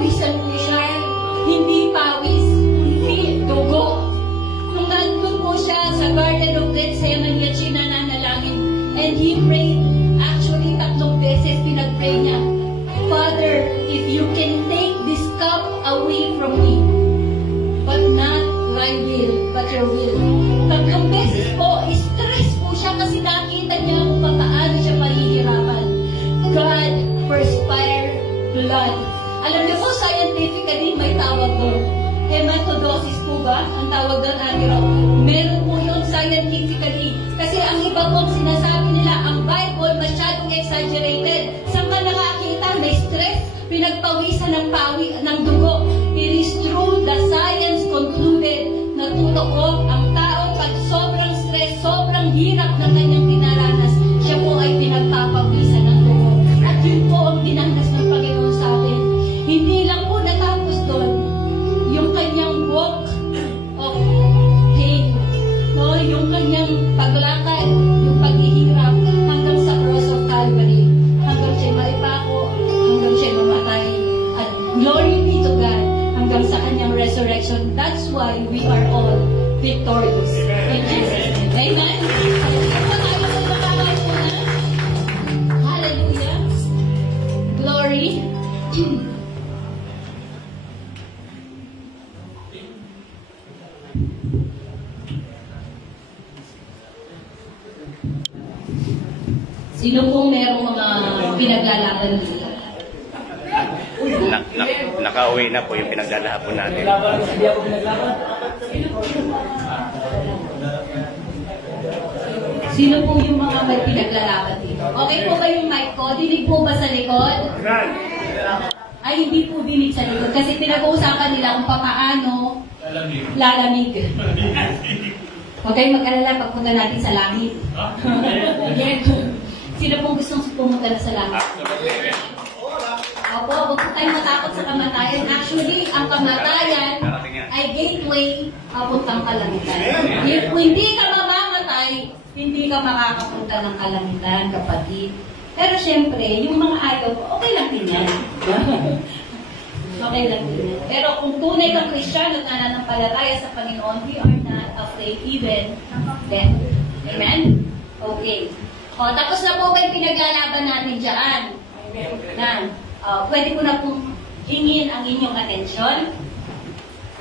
pinapawisan po siya. Hindi pawis, kundi dugo. Nung nandun po siya sa Garden of Gethsemane, siya nananalangin. And he prayed. Actually, 3 beses pinag-pray niya. Father, if you can take this cup away from me, but not thy will, but your will. 3 beses po, stress po siya kasi nakita niya kung paano siya mahihirapan. God perspired blood. Alam niyo po, scientifically may tawag doon. Hematodosis po ba? Ang tawag doon, Angelo. Meron po yun scientifically. Kasi ang iba pong sinasabi nila, ang Bible masyadong exaggerated. Saan ka nakakita? May stress, pinagpawisan ng dugo. It is true, the science concluded na totoo ang tao pag sobrang stress, sobrang hirap ng kanyang dinaranas, siya po ay pinagpapawisan ng dugo. At yun po ang dinanggas ng Panginoon sa atin. Hindi lang po natapos doon yung kanyang walk of pain, no? Yung kanyang paglakad, yung paghihirap hanggang sa cross of Calvary, hanggang siya maipako, hanggang siya mamatay. At glory be to God, hanggang sa kanyang resurrection. That's why we are all victorious in Jesus' name. Amen? Hallelujah. Glory. Sino pong merong mga pinaglalaban dito? Nakauwi na po yung pinaglalaban natin. Sino po yung mga may pinaglalaban dito? Okay po ba yung mic ko? Dinig po ba sa likod? Ay, hindi po dinig sa likod. Kasi pinag-uusapan nila kung paano lalamig. Huwag kayong mag-alala pagpunta natin sa langit. Sino pong gustong pumunta na sa langit? Opo, huwag po tayong matakot sa kamatayan. Actually, ang kamatayan ay gateway papuntang kalangitan. If hindi ka mamamatay, hindi ka makakapunta ng kalangitan, kapatid. Pero syempre, yung mga ayaw, okay lang din yan. Okay lang din yan. Pero kung tunay kang Kristiyano at nananampalataya sa Panginoon, we are not afraid even of death. Amen? Okay. O, tapos na po ba yung pinaglalaban natin dyan? Amen. Pwede ko na pong hingin ang inyong atensyon.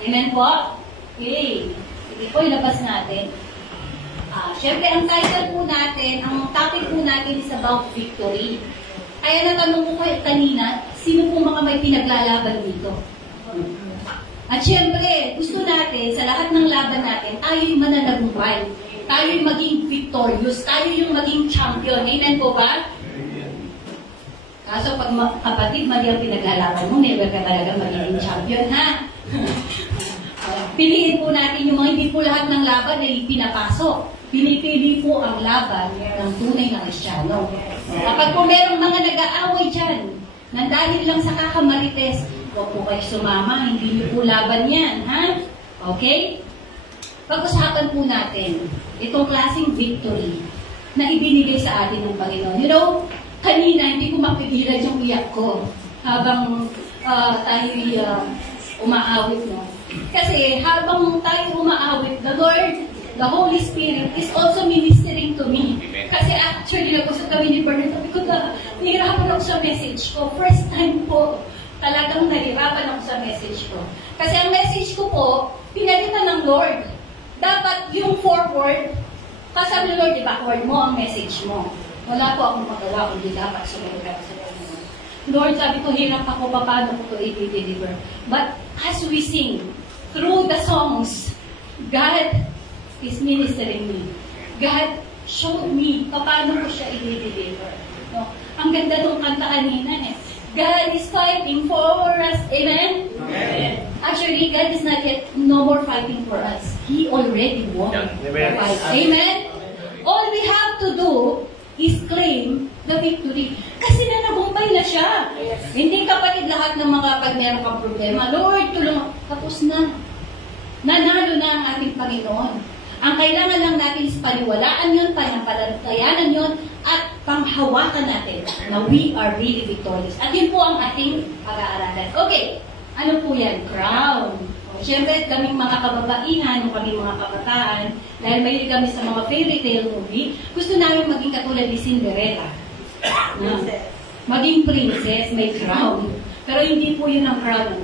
Amen po? Okay. Sige po, ilabas natin. Siyempre, ang title po natin, ang topic po natin is about victory. Kaya natanong ko kayo kanina, sino po mga may pinaglalaban dito? At siyempre, gusto natin, sa lahat ng laban natin, tayo yung mananagumpay. Tayo yung maging victorious. Tayo yung maging champion. Amen po ba? Kaso pag kapatid, mali ang pinaglalaban mo, never ka talaga magiging champion, ha? Piliin po natin yung mga hindi po lahat ng laban ay pinapasok. Pinipili po ang laban ng tunay na Kristiyano. Kapag po merong mga nag-aaway dyan, na dahil lang sa kakamarites, huwag po kayo sumama, hindi niyo po laban yan, ha? Okay? Pag-usapan po natin itong klaseng victory na ibinigay sa atin ng Panginoon. You know, kanina hindi ko mapigilan yung iyak ko habang tayo'y umaawit, no? Kasi habang tayo umaawit, the Lord, the Holy Spirit is also ministering to me. Kasi actually, nag-usap kami ni Bernard, sabi ko na, nahirapan ako sa message ko. First time po, talagang nahirapan ako sa message ko. Kasi ang message ko po, pinalitan ng Lord. Dapat yung forward, kasi ang Lord, i-backward mo ang message mo. Wala po akong magawa, kundi dapat sumunod ka sa Panginoon. Lord, sabi ko, hirap ako, paano ko ito i-deliver. But as we sing, through the songs, God is ministering me. God showed me paano ko siya i-deliver. No? Ang ganda ng kanta kanina, eh. God is fighting for us. Amen? Amen. Actually, God is not yet no more fighting for us. He already won the fight. Amen? All we have to do is claim the victory. Kasi nanagumpay na siya. Hindi kapatid lahat ng mga pag meron kang problema, Lord, tulungan. Tapos na. Nanalo na ang ating Panginoon. Ang kailangan lang natin is paniwalaan yun, panampalatayanan yun, at panghawakan natin na we are really victorious. At yun po ang ating pag-aaralan. Okay, Ano po yan? Crown. Siyempre, kaming mga kababaihan, yung kaming mga kabataan, dahil mahilig kami sa mga fairy tale movie, gusto namin maging katulad ni Cinderella. Maging princess, may crown. Pero hindi po yun ang crown.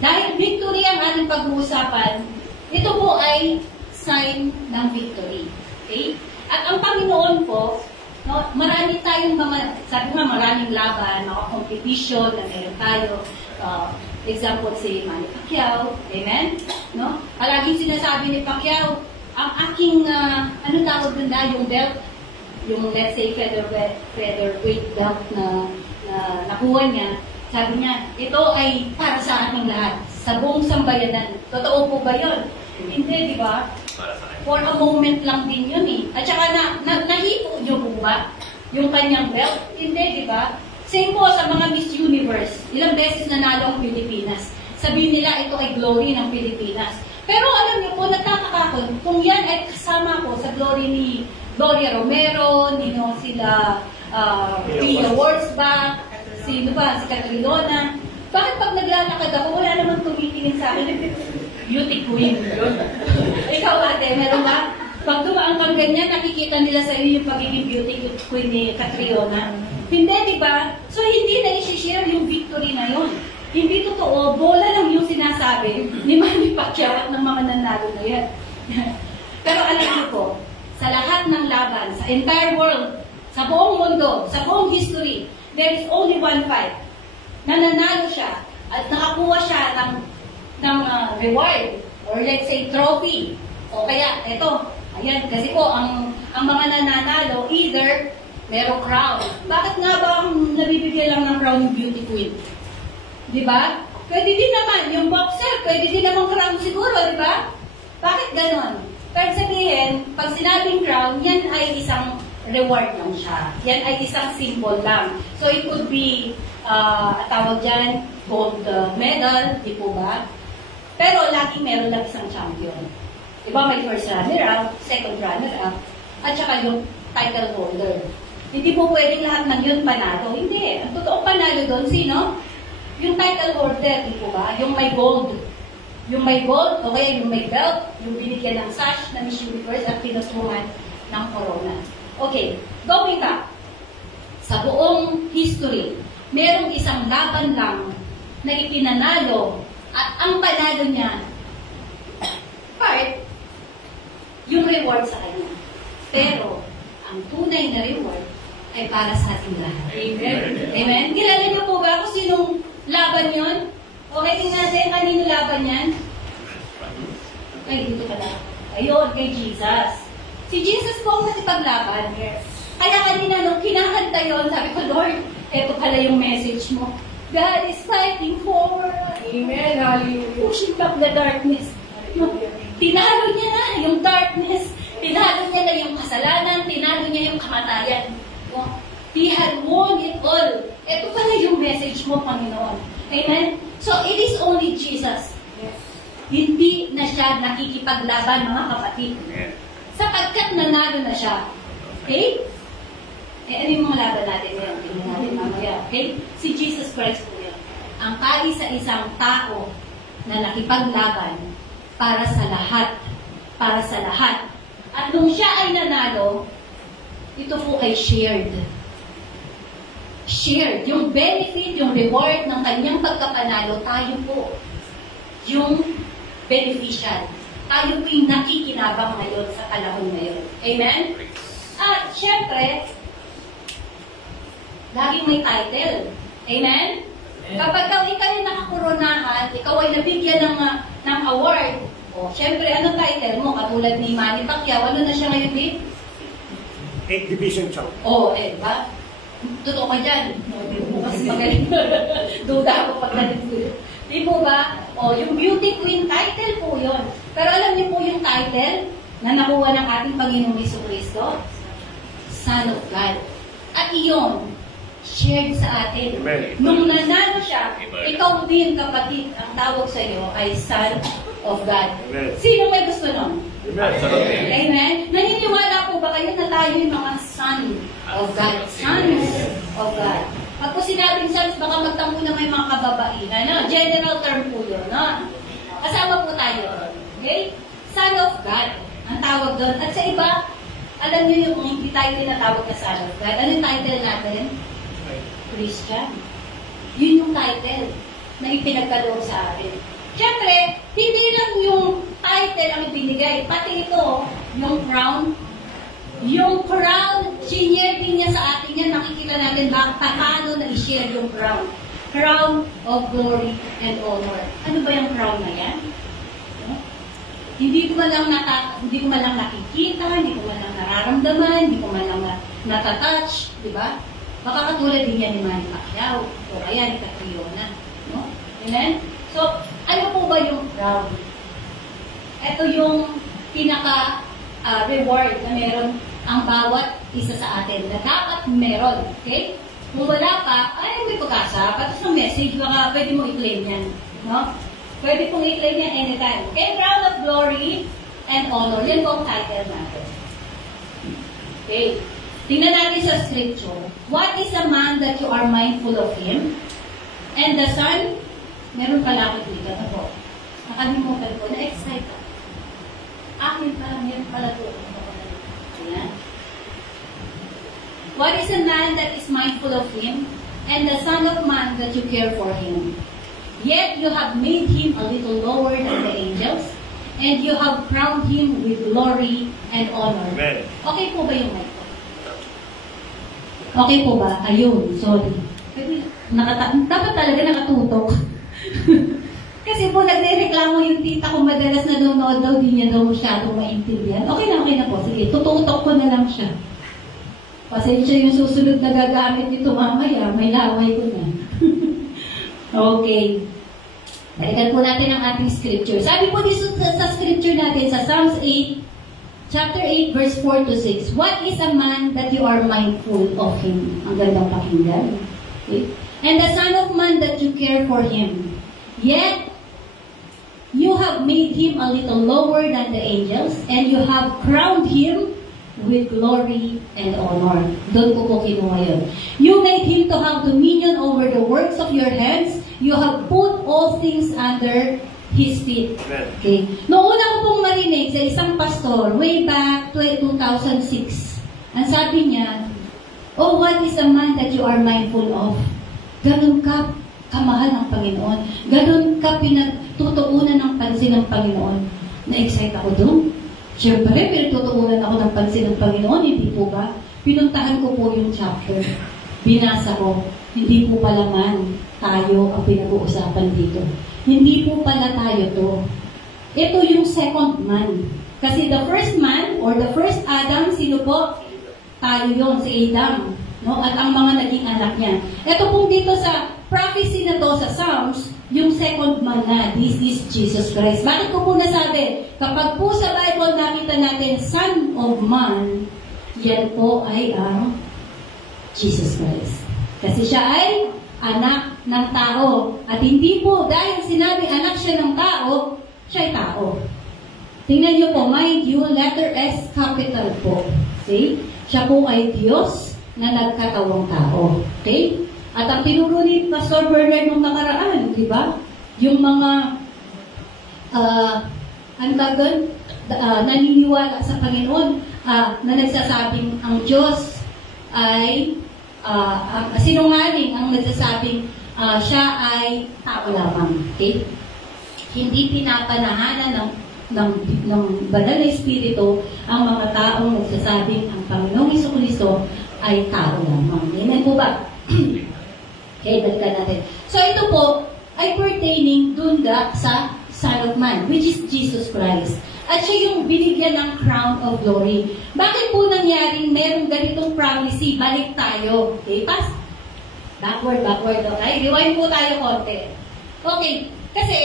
Dahil victory ang ating pag-uusapan, ito po ay sign ng victory. Okay? At ang Panginoon po, no, marami tayong mga, sabi nga maraming laban, mga competition na meron tayo. Example si Manny Pacquiao, amen? No? Palaging sinasabi ni Pacquiao, ang aking, ano tawag doon na, yung belt, yung let's say featherweight belt na nakuha niya, sabi niya, ito ay para sa ating lahat, sa buong sambayanan. Totoo po ba yun? Hindi, di ba? For a moment lang din yun eh. At saka nahipo niyo po ba yung kanyang belt? Hindi, di ba? Same po sa mga Miss Universe. Ilang beses nanalo ang Pilipinas. Sabihin nila ito ay glory ng Pilipinas. Pero alam niyo po, nagtataka ko, kung yan ay kasama ko sa glory ni Gloria Romero, sila Pia Wurzbach, sino ba, si Catriona. Bakit pag naglalakad ako, wala naman tumitingin sa akin? Beauty queen. Ikaw ate, meron ba? Pag dumaan kang ganyan, nakikita nila sa iyo yung pagiging beauty queen ni Catriona. Hindi, di ba? So, hindi na isi-share yung victory na yun. Hindi totoo, bola lang yung sinasabi ni Manny Pacquiao at ng mga nanalo na yan. Pero alam niyo po, sa lahat ng laban, sa entire world, sa buong mundo, sa buong history, there is only one fight. Na nanalo siya at nakakuha siya ng reward or let's say trophy. O kaya, eto, ayan, kasi po, ang mga nananalo, either merong crown. Bakit nga ba ang nabibigyan lang ng crown yung beauty queen? Di ba? Pwede din naman, yung boxer, pwede din naman crown siguro, di ba? Bakit ganon? Pero sabihin, pag sinabing crown, yan ay isang reward lang siya. Yan ay isang symbol lang. So it could be, tawag dyan, gold medal, di po ba? Pero lagi meron lang isang champion. Di ba? May first runner-up, second runner-up, at saka yung title holder. Hindi po pwedeng lahat ng yun panalo. Hindi. Ang totoong panalo doon, sino? Yung title holder, di po ba? Yung may gold. Yung may gold, o kaya yung may belt, yung binigyan ng sash na Miss Universe at pinusuhan ng corona. Okay, going back. Sa buong history, merong isang laban lang na itinanalo at ang panalo niya, part, yung reward sa kanya. Pero, ang tunay na reward ay para sa ating lahat. Amen? Amen? Kilala niyo po ba kung sinong laban yon? Okay, tingnan natin, kanino laban yan? Ay, dito pala. Ayun, kay Jesus. Si Jesus po ang nakipaglaban. Kaya kanina, nung kinakanta yun, sabi ko, Lord, eto pala yung message mo. God is fighting forward. Amen. Hallelujah. Pushing back the darkness. Tinalo niya na yung darkness. Tinalo niya na yung kasalanan. Tinalo niya yung kamatayan. He had won it all. Ito pala yung message mo, Panginoon. Amen? So, it is only Jesus. Yes. Hindi na siya nakikipaglaban, mga kapatid. Amen. Sapagkat nanalo na siya. Okay? Ano yung mga laban natin ngayon? Tingnan natin mamaya. Okay? Si Jesus Christ po yan. Ang kaisa-isang tao na nakipaglaban para sa lahat. Para sa lahat. At nung siya ay nanalo, ito po ay shared. Shared. Yung benefit, yung reward ng kanyang pagkapanalo, tayo po. Yung beneficial. Tayo po yung nakikinabang ngayon sa panahon ngayon. Amen? At syempre, laging may title. Amen? Kapag ikaw ay nakakoronahan, ikaw ay nabigyan ng award, syempre, anong title mo? Katulad ni Manny Pacquiao, ano na siya ngayon, babe? 8 division champ. Diba? Totoo ka dyan. Mas magaling. Duda ako pag nalito. Di po ba? Yung Beauty Queen title po yun. Pero alam niyo po yung title na nakuha ng ating Panginoong Jesucristo? Son of God. At iyon, shared sa atin. Amen. Nung nanalo siya, ikaw din, kapatid, ang tawag sa iyo ay Son of God. Amen. Sino may gusto nun? Absolutely. Amen? Naniniwala po ba kayo na tayo yung mga son of God? Sons of God. Pag po sinabing sons, baka Baka magtampo na may mga kababaihan. No? General term po yun. No? Kasama po tayo. Okay? Son of God. Ang tawag doon. At sa iba, alam niyo yung hindi tayo tinatawag na Son of God. Ano yung title natin? Christian. Yun yung title na ipinagkaloob sa atin. Siyempre, hindi lang yung title ang ibinigay. Pati ito, yung crown. Yung crown, sinyer din niya sa atin yan. Nakikita natin paano na i-share yung crown. Crown of glory and honor. Ano ba yung crown na yan? No? Hindi ko man lang nakikita, hindi ko man lang nararamdaman, hindi ko man lang natatouch, di ba? Baka katulad din yan ni Manny Pacquiao o kaya ni Catriona. No? Amen? So, ano po ba yung crown? Ito yung pinaka-reward na meron ang bawat isa sa atin na dapat meron. Okay? Kung wala pa, ay may pag-asa. Pati sa message, baka pwede mo i-claim yan. No? Pwede pong i-claim yan anytime. Okay? Crown of glory and honor. Yan po ang title natin. Okay. Tingnan natin sa scripture. What is a man that you are mindful of him? And the son, meron pala ako dito. Ito po. Nakalimutan ko. Na-excite ako. Akin pala, meron pala po. Ayan. What is a man that is mindful of him? And the son of man that you care for him? Yet you have made him a little lower than the angels, and you have crowned him with glory and honor. Amen. Okay po ba yung mic ko? Okay po ba? Ayun, sorry. Dapat talaga nakatutok. Kasi po nagre-reklamo yung tita ko madalas nanonood daw, di niya daw masyadong maintindihan. Okay na po. Sige, tututok ko na lang siya. Pasensya yung susunod na gagamit nito mamaya, may laway ko na. Okay. Balikan po natin ang ating scripture. Sabi po dito sa scripture natin, sa Psalms 8, chapter 8, verse 4 to 6, what is a man that you are mindful of him? Ang gandang pakinggan. Okay. And the son of man that you care for him. Yet, you have made him a little lower than the angels, and you have crowned him with glory and honor. Doon ko po kinuha yun. You made him to have dominion over the works of your hands. You have put all things under his feet. Okay. Noong una ko pong marinig sa isang pastor, way back 2006, ang sabi niya, oh, what is a man that you are mindful of? Ganun ka kamahal ng Panginoon. Ganun ka pinagtutuunan ng pansin ng Panginoon. Na-excite ako doon. Siyempre, pinagtutuunan ako ng pansin ng Panginoon, hindi po ba? Pinuntahan ko po yung chapter. Binasa ko. Hindi po pala man tayo ang pinag-uusapan dito. Hindi po pala tayo to. Ito yung second man. Kasi the first man, or the first Adam, sino po? Tayo yun, si Adam. No? At ang mga naging anak niya. Ito pong dito sa prophecy na to sa Psalms, yung second man na, this is Jesus Christ. Bakit ko po nasabi? Kapag po sa Bible nakita natin, Son of Man, yan po ay ang Jesus Christ. Kasi siya ay anak ng tao. At hindi po, dahil sinabi anak siya ng tao, siya ay tao. Tingnan niyo po, mind you, letter S capital po. See? Siya po ay Diyos na nagkatawang tao. Okay? At ang tinuro ni Pastor Bernard nung nakaraan, di ba? Yung mga naniniwala sa Panginoon na nagsasabing ang Diyos ay sinungaling, ang nagsasabing siya ay tao lamang. Okay? Hindi pinapanahanan ng banal na Espiritu ang mga taong nagsasabing ang Panginoong Jesucristo ay tao lamang. Amen po ba? Okay, balikan natin. So ito po ay pertaining dun sa Son of Man, which is Jesus Christ. At siya yung binigyan ng crown of glory. Bakit po nangyaring merong ganitong prophecy? Balik tayo. Okay, pass. Backward, okay? Rewind po tayo konti. Okay, kasi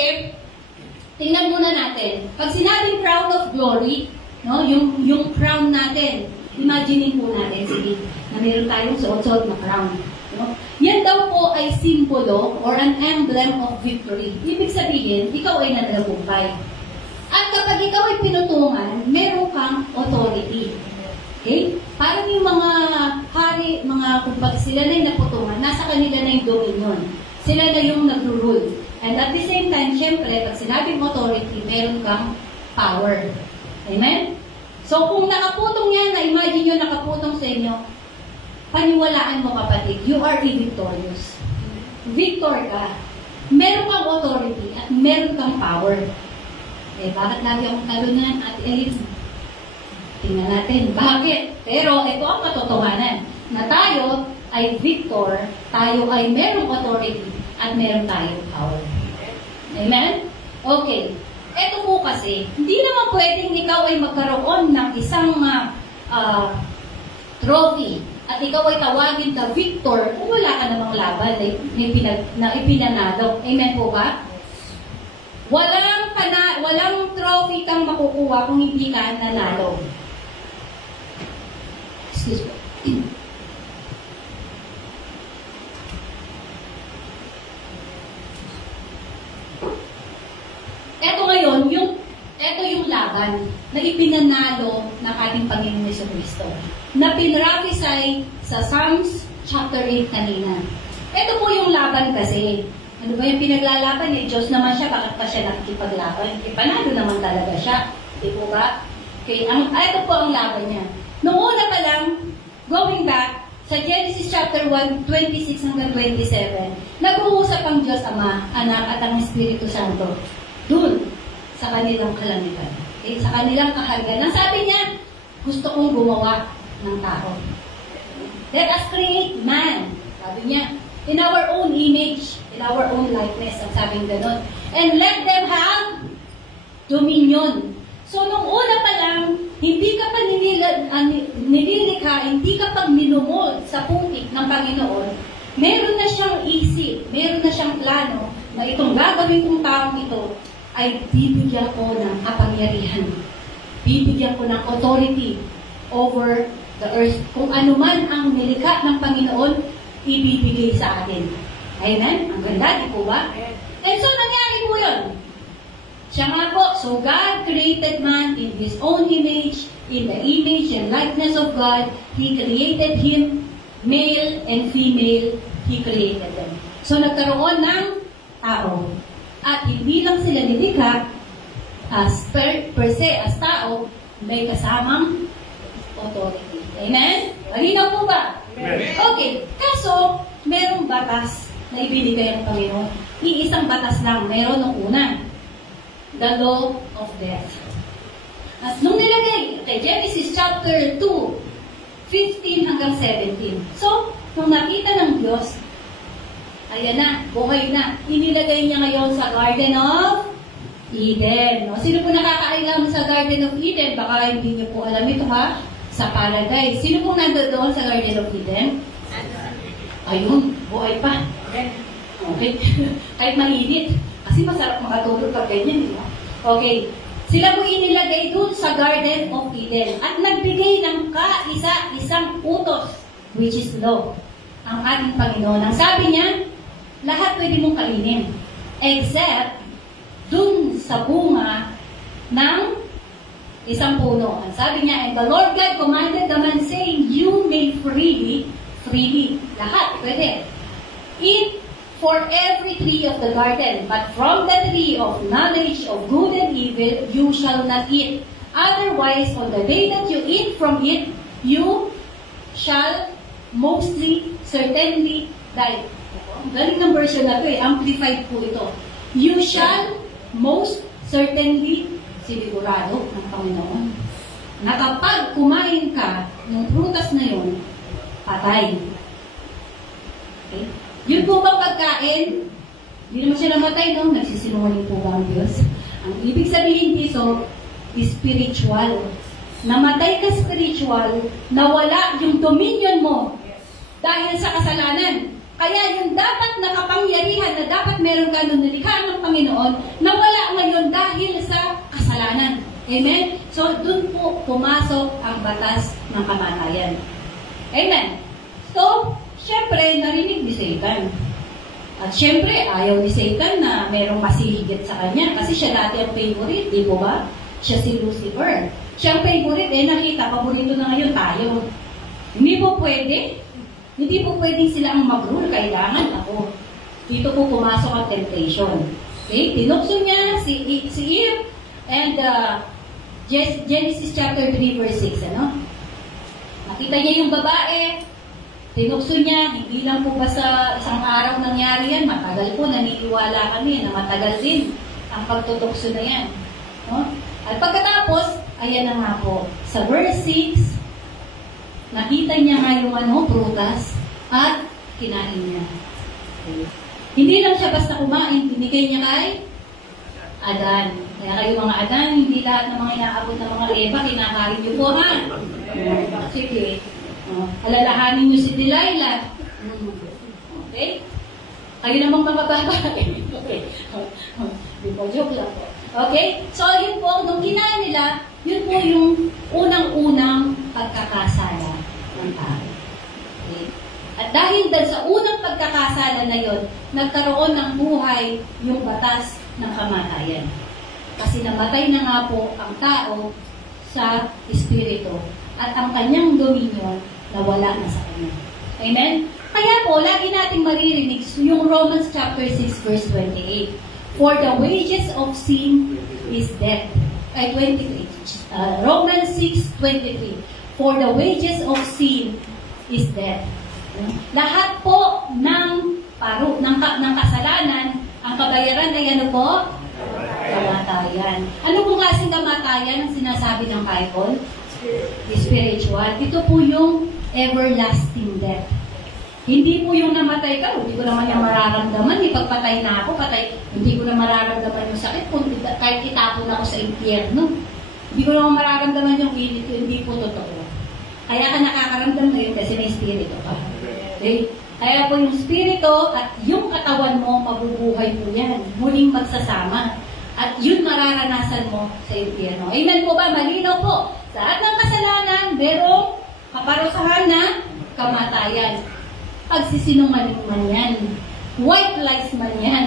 tingnan muna natin. Pag sinabing crown of glory, no, yung crown natin, imagine po natin, sige, na meron tayong suot-suot na crown. No? Yan daw po ay simbolo or an emblem of victory. Ibig sabihin, ikaw ay nananagumpay. At kapag ikaw ay pinutungan, meron kang authority. Okay? Parang yung mga hari, mga kumbaga sila na yung naputungan, nasa kanila na yung dominion. Sila na yung nag-rule. And at the same time, syempre, pag sinabing authority, meron kang power. Amen? So, kung nakaputong yan, na-imagine nyo nakaputong sa inyo, paniwalaan mo kapatid, you are victorious. Victor ka. Meron kang authority at meron kang power. Eh, bakit lagi akong talunan at Elise? Tingnan natin, bakit? Pero ito ang katotohanan, na tayo ay victor, tayo ay merong authority, at meron tayong power. Amen? Okay. Ito po kasi, hindi naman pwedeng ikaw ay magkaroon ng isang trophy, at ikaw ay tawagin ka victor kung wala ka namang laban na ipinanalo. Amen po ba? Walang trophy kang makukuha kung hindi ka nanalo. Excuse me. Ito ngayon, ito yung laban na ipinanalo ng ating Panginoon Jesucristo, na pinrapisay sa Psalms chapter 8 kanina. Ito po yung laban kasi. Ano ba yung pinaglalaban? Diyos naman siya, bakit pa siya nakikipaglaban? Panalo naman talaga siya. Di po ba? Okay, ito po ang laban niya. Noong una pa lang, going back, sa Genesis chapter 1, 26 hanggang 27, nag-uusap ang Diyos Ama, Anak at ang Espiritu Santo. Doon, sa kanilang kalangitan. Okay? Sa kanilang kahargan. Ang sabi niya, gusto kong gumawa ng tao. Let us create man. Sabi niya, in our own image, in our own likeness, ang sabing ganon. And let them have dominion. So, nung una pa lang, hindi ka pa nililikha, hindi ka pa minumod sa putik ng Panginoon, meron na siyang isip, meron na siyang plano na itong gagawin kong taong ito ay bibigyan ko ng kapangyarihan. Bibigyan ko ng authority over the earth. Kung ano man ang nilikha ng Panginoon, ibibigay sa atin. Amen? Ang ganda, di po ba? And so, nangyari po yun. Siya nga po, so God created man in His own image, in the image and likeness of God. He created him, male and female, He created them. So, nagkaroon ng tao. At hindi lang sila nilikha as per se, as tao, may kasamang authority. Amen? Malinaw po ba? Amen. Okay. Kaso, merong batas na ibinigay ng Panginoon. Iisang batas lang. Meron ng una. The law of death. As nung nilagay, kay Genesis chapter 2, 15 hanggang 17. So, nung nakita ng Diyos, ayan na, buhay na. Inilagay niya ngayon sa Garden of Eden. O, sino po nakakailam sa Garden of Eden? Baka hindi niyo po alam ito ha. Sa Paradise. Sino po nandoon sa Garden of Eden? Ayun, buhay pa. Okay. Kahit mainit. Kasi masarap makatulog pag ganyan, di ba? Okay. Sila po inilagay doon sa Garden of Eden. At nagbigay ng kaisa-isang utos, which is law, ang ating Panginoon. Ang sabi niya, lahat pwede mong kainin. Except, dun sa bunga ng isang puno. Ang sabi niya, and the Lord God commanded the man saying, you may freely, lahat, pwede, eat for every tree of the garden, but from the tree of knowledge of good and evil, you shall not eat. Otherwise, on the day that you eat from it, you shall mostly, certainly die. Galing ng version na ito amplified po ito. You shall most certainly, sigurado ng Panginoon, na kapag kumain ka ng prutas na yun, patay. Okay? Yun po bang pagkain? Hindi naman siya namatay, no? Nagsisinungaling po ba ang Diyos? Ang ibig sabihin dito, spiritual. Namatay ka spiritual, nawala yung dominion mo dahil sa kasalanan. Kaya yung dapat na kapangyarihan na dapat meron ka nung nilikha ng Panginoon, nawala ngayon dahil sa kasalanan. Amen? So, dun po pumasok ang batas ng kamatayan. Amen? So, syempre, narinig ni Satan. At syempre, ayaw ni Satan na merong masihigit sa kanya kasi siya dati ang favorite, di po ba? Siya si Lucifer. Siya ang favorite, nakita, paborito na ngayon tayo. Hindi po pwede. Hindi po pwedeng sila ang mag-rule, kailangan ako. dito po pumasok ang temptation. Okay? Tinukso niya si Eve and Genesis chapter 3 verse 6. Ano? Nakita niya yung babae, tinukso niya, hindi lang po ba sa isang araw nangyari yan, matagal po, naniniwala kami na matagal din ang pagtutukso na yan. No? At pagkatapos, ayan na nga po, sa verse 6, nakita niya nga yung prutas at kinain niya. Okay. Hindi lang siya basta kumain, binigay niya kay Adan. Kaya kayo mga Adan, hindi lahat ng mga inaabot ng mga Eva, kinakain niyo po ha. Sige. Alalahanin niyo si Delilah. Okay? Kayo namang mga babae. Okay. Di po, joke lang po. Okay? So, yun po, nung kinain nila, yun po yung unang-unang pagkakasala ng tao. Okay? At dahil sa unang pagkakasala na yun, nagkaroon ng buhay yung batas ng kamatayan. Kasi namatay na nga po ang tao sa espiritu at ang kanyang dominion nawala na sa kanya. Amen? Kaya po, lagi nating maririnig yung Romans chapter 6 verse 28. For the wages of sin is death. 23. Romans 6:23. For the wages of sin is death. Lahat po ng kasalanan, ang kabayaran ay ano po? Kamatayan. Ano pong klaseng kamatayan ang sinasabi ng Bible? Spiritual. Ito po yung everlasting death. Hindi po yung namatay ka, hindi ko naman yung mararamdaman. Pagpatay na ako, hindi ko na mararamdaman yung sakit. Kahit itapon ako sa impyerno, hindi ko naman mararamdaman yung init. Hindi po totoo. Kaya ka nakakaramdam na yun kasi may spirito ka. Okay? Kaya po yung spirito at yung katawan mo, mabubuhay po yan. Muling magsasama. At yun mararanasan mo sa impyerno. Amen po ba? Malinaw po. Sa lahat ng kasalanan, merong kaparusahan na kamatayan. Pagsisinungaling man yan, white lies man yan,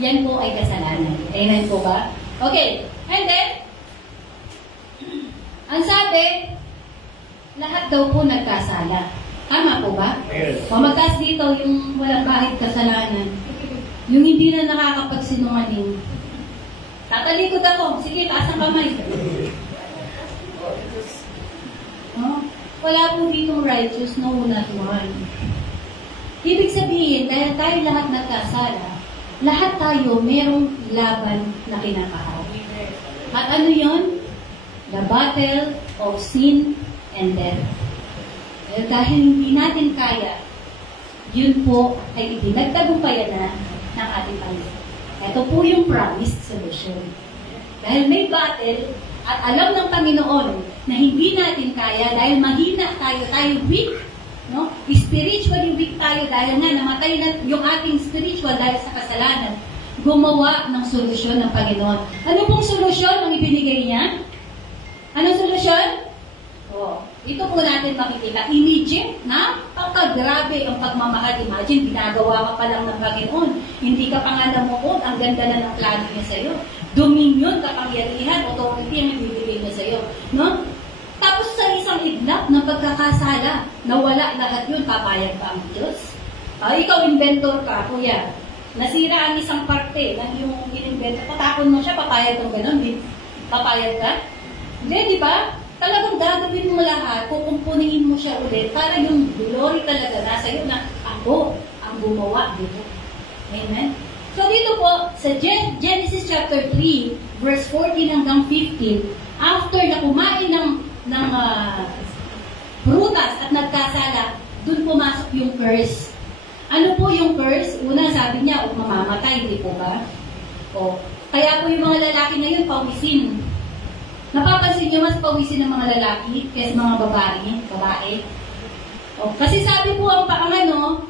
yan po ay kasalanan. Amen po ba? Okay. And then, ang sabi, lahat daw po nagkasala. Tama po ba? Yes. Pamagkas dito yung walang kahit kasalanan, yung hindi na nakakapagsinungaling. Tatalikod ako. Sige, taas ang kamay. Wala po ditong righteous, no, not one. Ibig sabihin, dahil tayo lahat nagkasala, lahat tayo merong laban na kinakaharap. At ano yon? The battle of sin and death. Dahil hindi natin kaya, yun po ay idinagtagumpayan na ng ating Panginoon. Ito po yung promised solution. Dahil may battle, at alam ng Panginoon na hindi natin kaya dahil mahina tayo weak, no? Spiritually weak tayo dahil nga namatay na yung ating spiritual dahil sa kasalanan. Gumawa ng solusyon ng Panginoon. Ano pong solusyon ang ibinigay niya? Anong solusyon? Ito po natin makikita. Immediate na pagkagrabe ang pagmamahal. Imagine, ginagawa ka pa lang ng Panginoon. Hindi ka pa nga namukod. Ang ganda na ng plano niya sa'yo. Dominion, kapangyarihan, authority ang ibibigay niya sa'yo. No? Tapos sa isang iglap ng pagkakasala, nawala lahat yun, papayag pa ang Diyos. Ikaw, inventor ka, kuya. Nasira ang isang parte ng yung in-inventor. Patapon mo siya, papayag kang gano'n. Papayag ka? Hindi, di ba? Talagang gagawin mo lahat, kukumpunihin mo siya ulit para yung glory talaga nasa iyo na ako ang gumawa dito. Amen? So dito po, sa Genesis chapter 3, verse 14 hanggang 15, after na kumain ng prutas at nagkasala, dun pumasok yung curse. Ano po yung curse? Una, sabi niya, mamamatay, di po ba? Kaya po yung mga lalaki ngayon, pawisin. Napapansin niyo mas pawisin ng mga lalaki kaysa mga babae. Kasi sabi po ang paangano,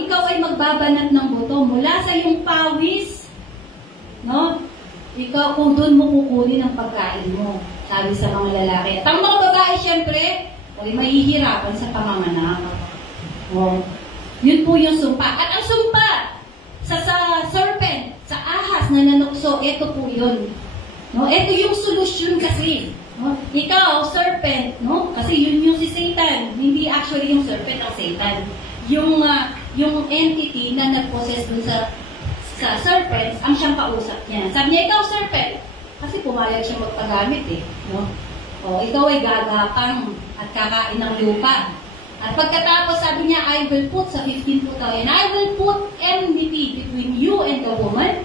ikaw ay magbabanat ng buto mula sa iyong pawis, no? Ikaw kung doon mo kukunin ang pagkain mo, sabi sa mga lalaki. At ang mga babae, syempre, ay mahihirapan sa panganganak. Yun po yung sumpa. At ang sumpa sa serpent, sa ahas na nanukso, ito po yun. No, ito yung solusyon kasi. No? Ikaw, serpent, no? Kasi yun yung si Satan. Hindi actually yung serpent ang Satan. yung entity na nag-possess dun sa serpent, ang siyang kausap niya. Sabi niya, ikaw serpent, kasi pumayag siya magpagamit eh. No? O, ikaw ay gagapang at kakain ng lupa. At pagkatapos, sabi niya, I will put, sa 15 po tayo, and I will put enmity between you and the woman,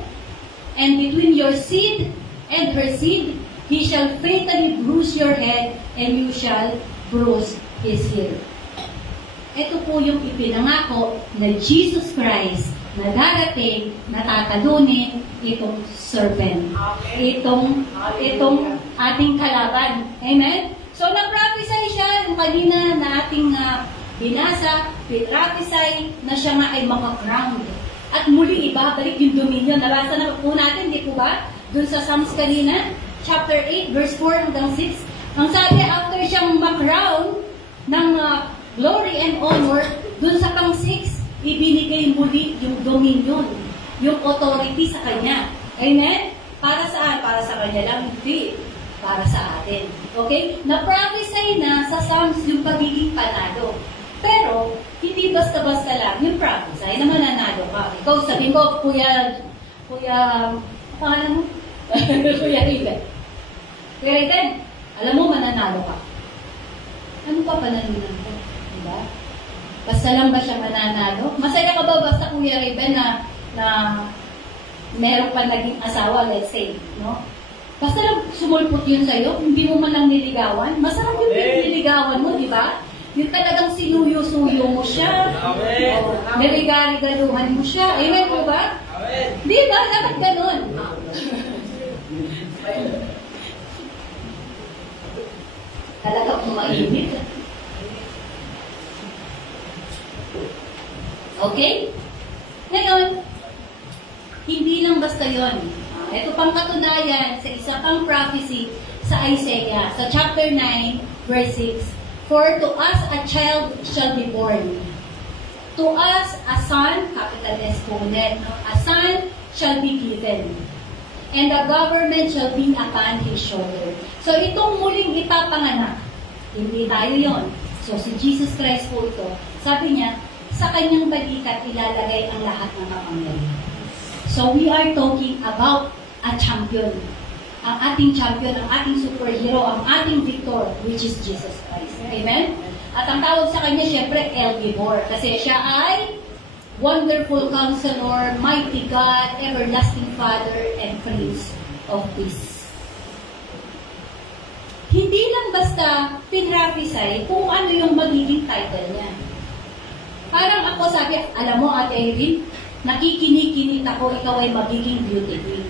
and between your seed and her seed, he shall fatally bruise your head, and you shall bruise his heel. Ito po yung ipinangako na Jesus Christ na darating, na tatalunin itong serpent. Itong ating kalaban. Amen? So, na-prophesy siya, yung kanina na ating binasa, prophesy na siya nga ay maka-crowned. At muli ibabalik yung dominion. Nabasa na po natin, di po ba? Doon sa Psalms kanina, chapter 8, verse 4 hanggang 6. Ang sabi, after siyang ma-crown ng glory and honor, doon sa pang 6, ibinigay muli yung dominion, yung authority sa kanya. Amen? Para saan? Para sa kanya lang, hindi. Para sa atin. Okay? Na-prophesy na sa Psalms yung pagiging panalo. Pero, hindi basta-basta lang yung prophesy na mananalo ka. Ikaw, sabihin ko, Kuya, pangalan mo? Kuya Riven. Kuya Riven, alam mo, mananalo ka. Ano pa panalunan ko? Diba? Basta lang ba siya mananalo? Masaya ka ba basta, Kuya Riven, na meron pa naging asawa, let's say, no? Basta lang sumulpot yun sa'yo, hindi mo man lang niligawan. Masarap yung niligawan mo, di ba? Yung talagang sinuyo-suyo mo siya. O, niligaluhan mo siya. Amen mo ba? Di ba? Dapat ganun. Talaga kung mainit. Okay? Ngayon, hindi lang basta yun. Ito pang katunayan sa isa pang prophecy sa Isaiah, sa chapter 9, verse 6. For to us a child shall be born. To us a son, capital S po ulit, a son shall be given. And the government shall be upon his shoulder. So itong muling ipapanganak, hindi tayo yon. So si Jesus Christ po ito, sabi niya, sa kanyang balikat ilalagay ang lahat ng kapangyarihan. So we are talking about a champion. Ang ating champion, ang ating superhero, ang ating victor, which is Jesus Christ. Amen? At ang tawag sa kanya, syempre, El Gibor. Kasi siya ay Wonderful Counselor, Mighty God, Everlasting Father, and Prince of Peace. Hindi lang basta pinrapisay kung ano yung magiging title niya. Parang ako sabi, alam mo, Ate Erin, nakikinig-kinit ako, ikaw ay magiging beauty queen.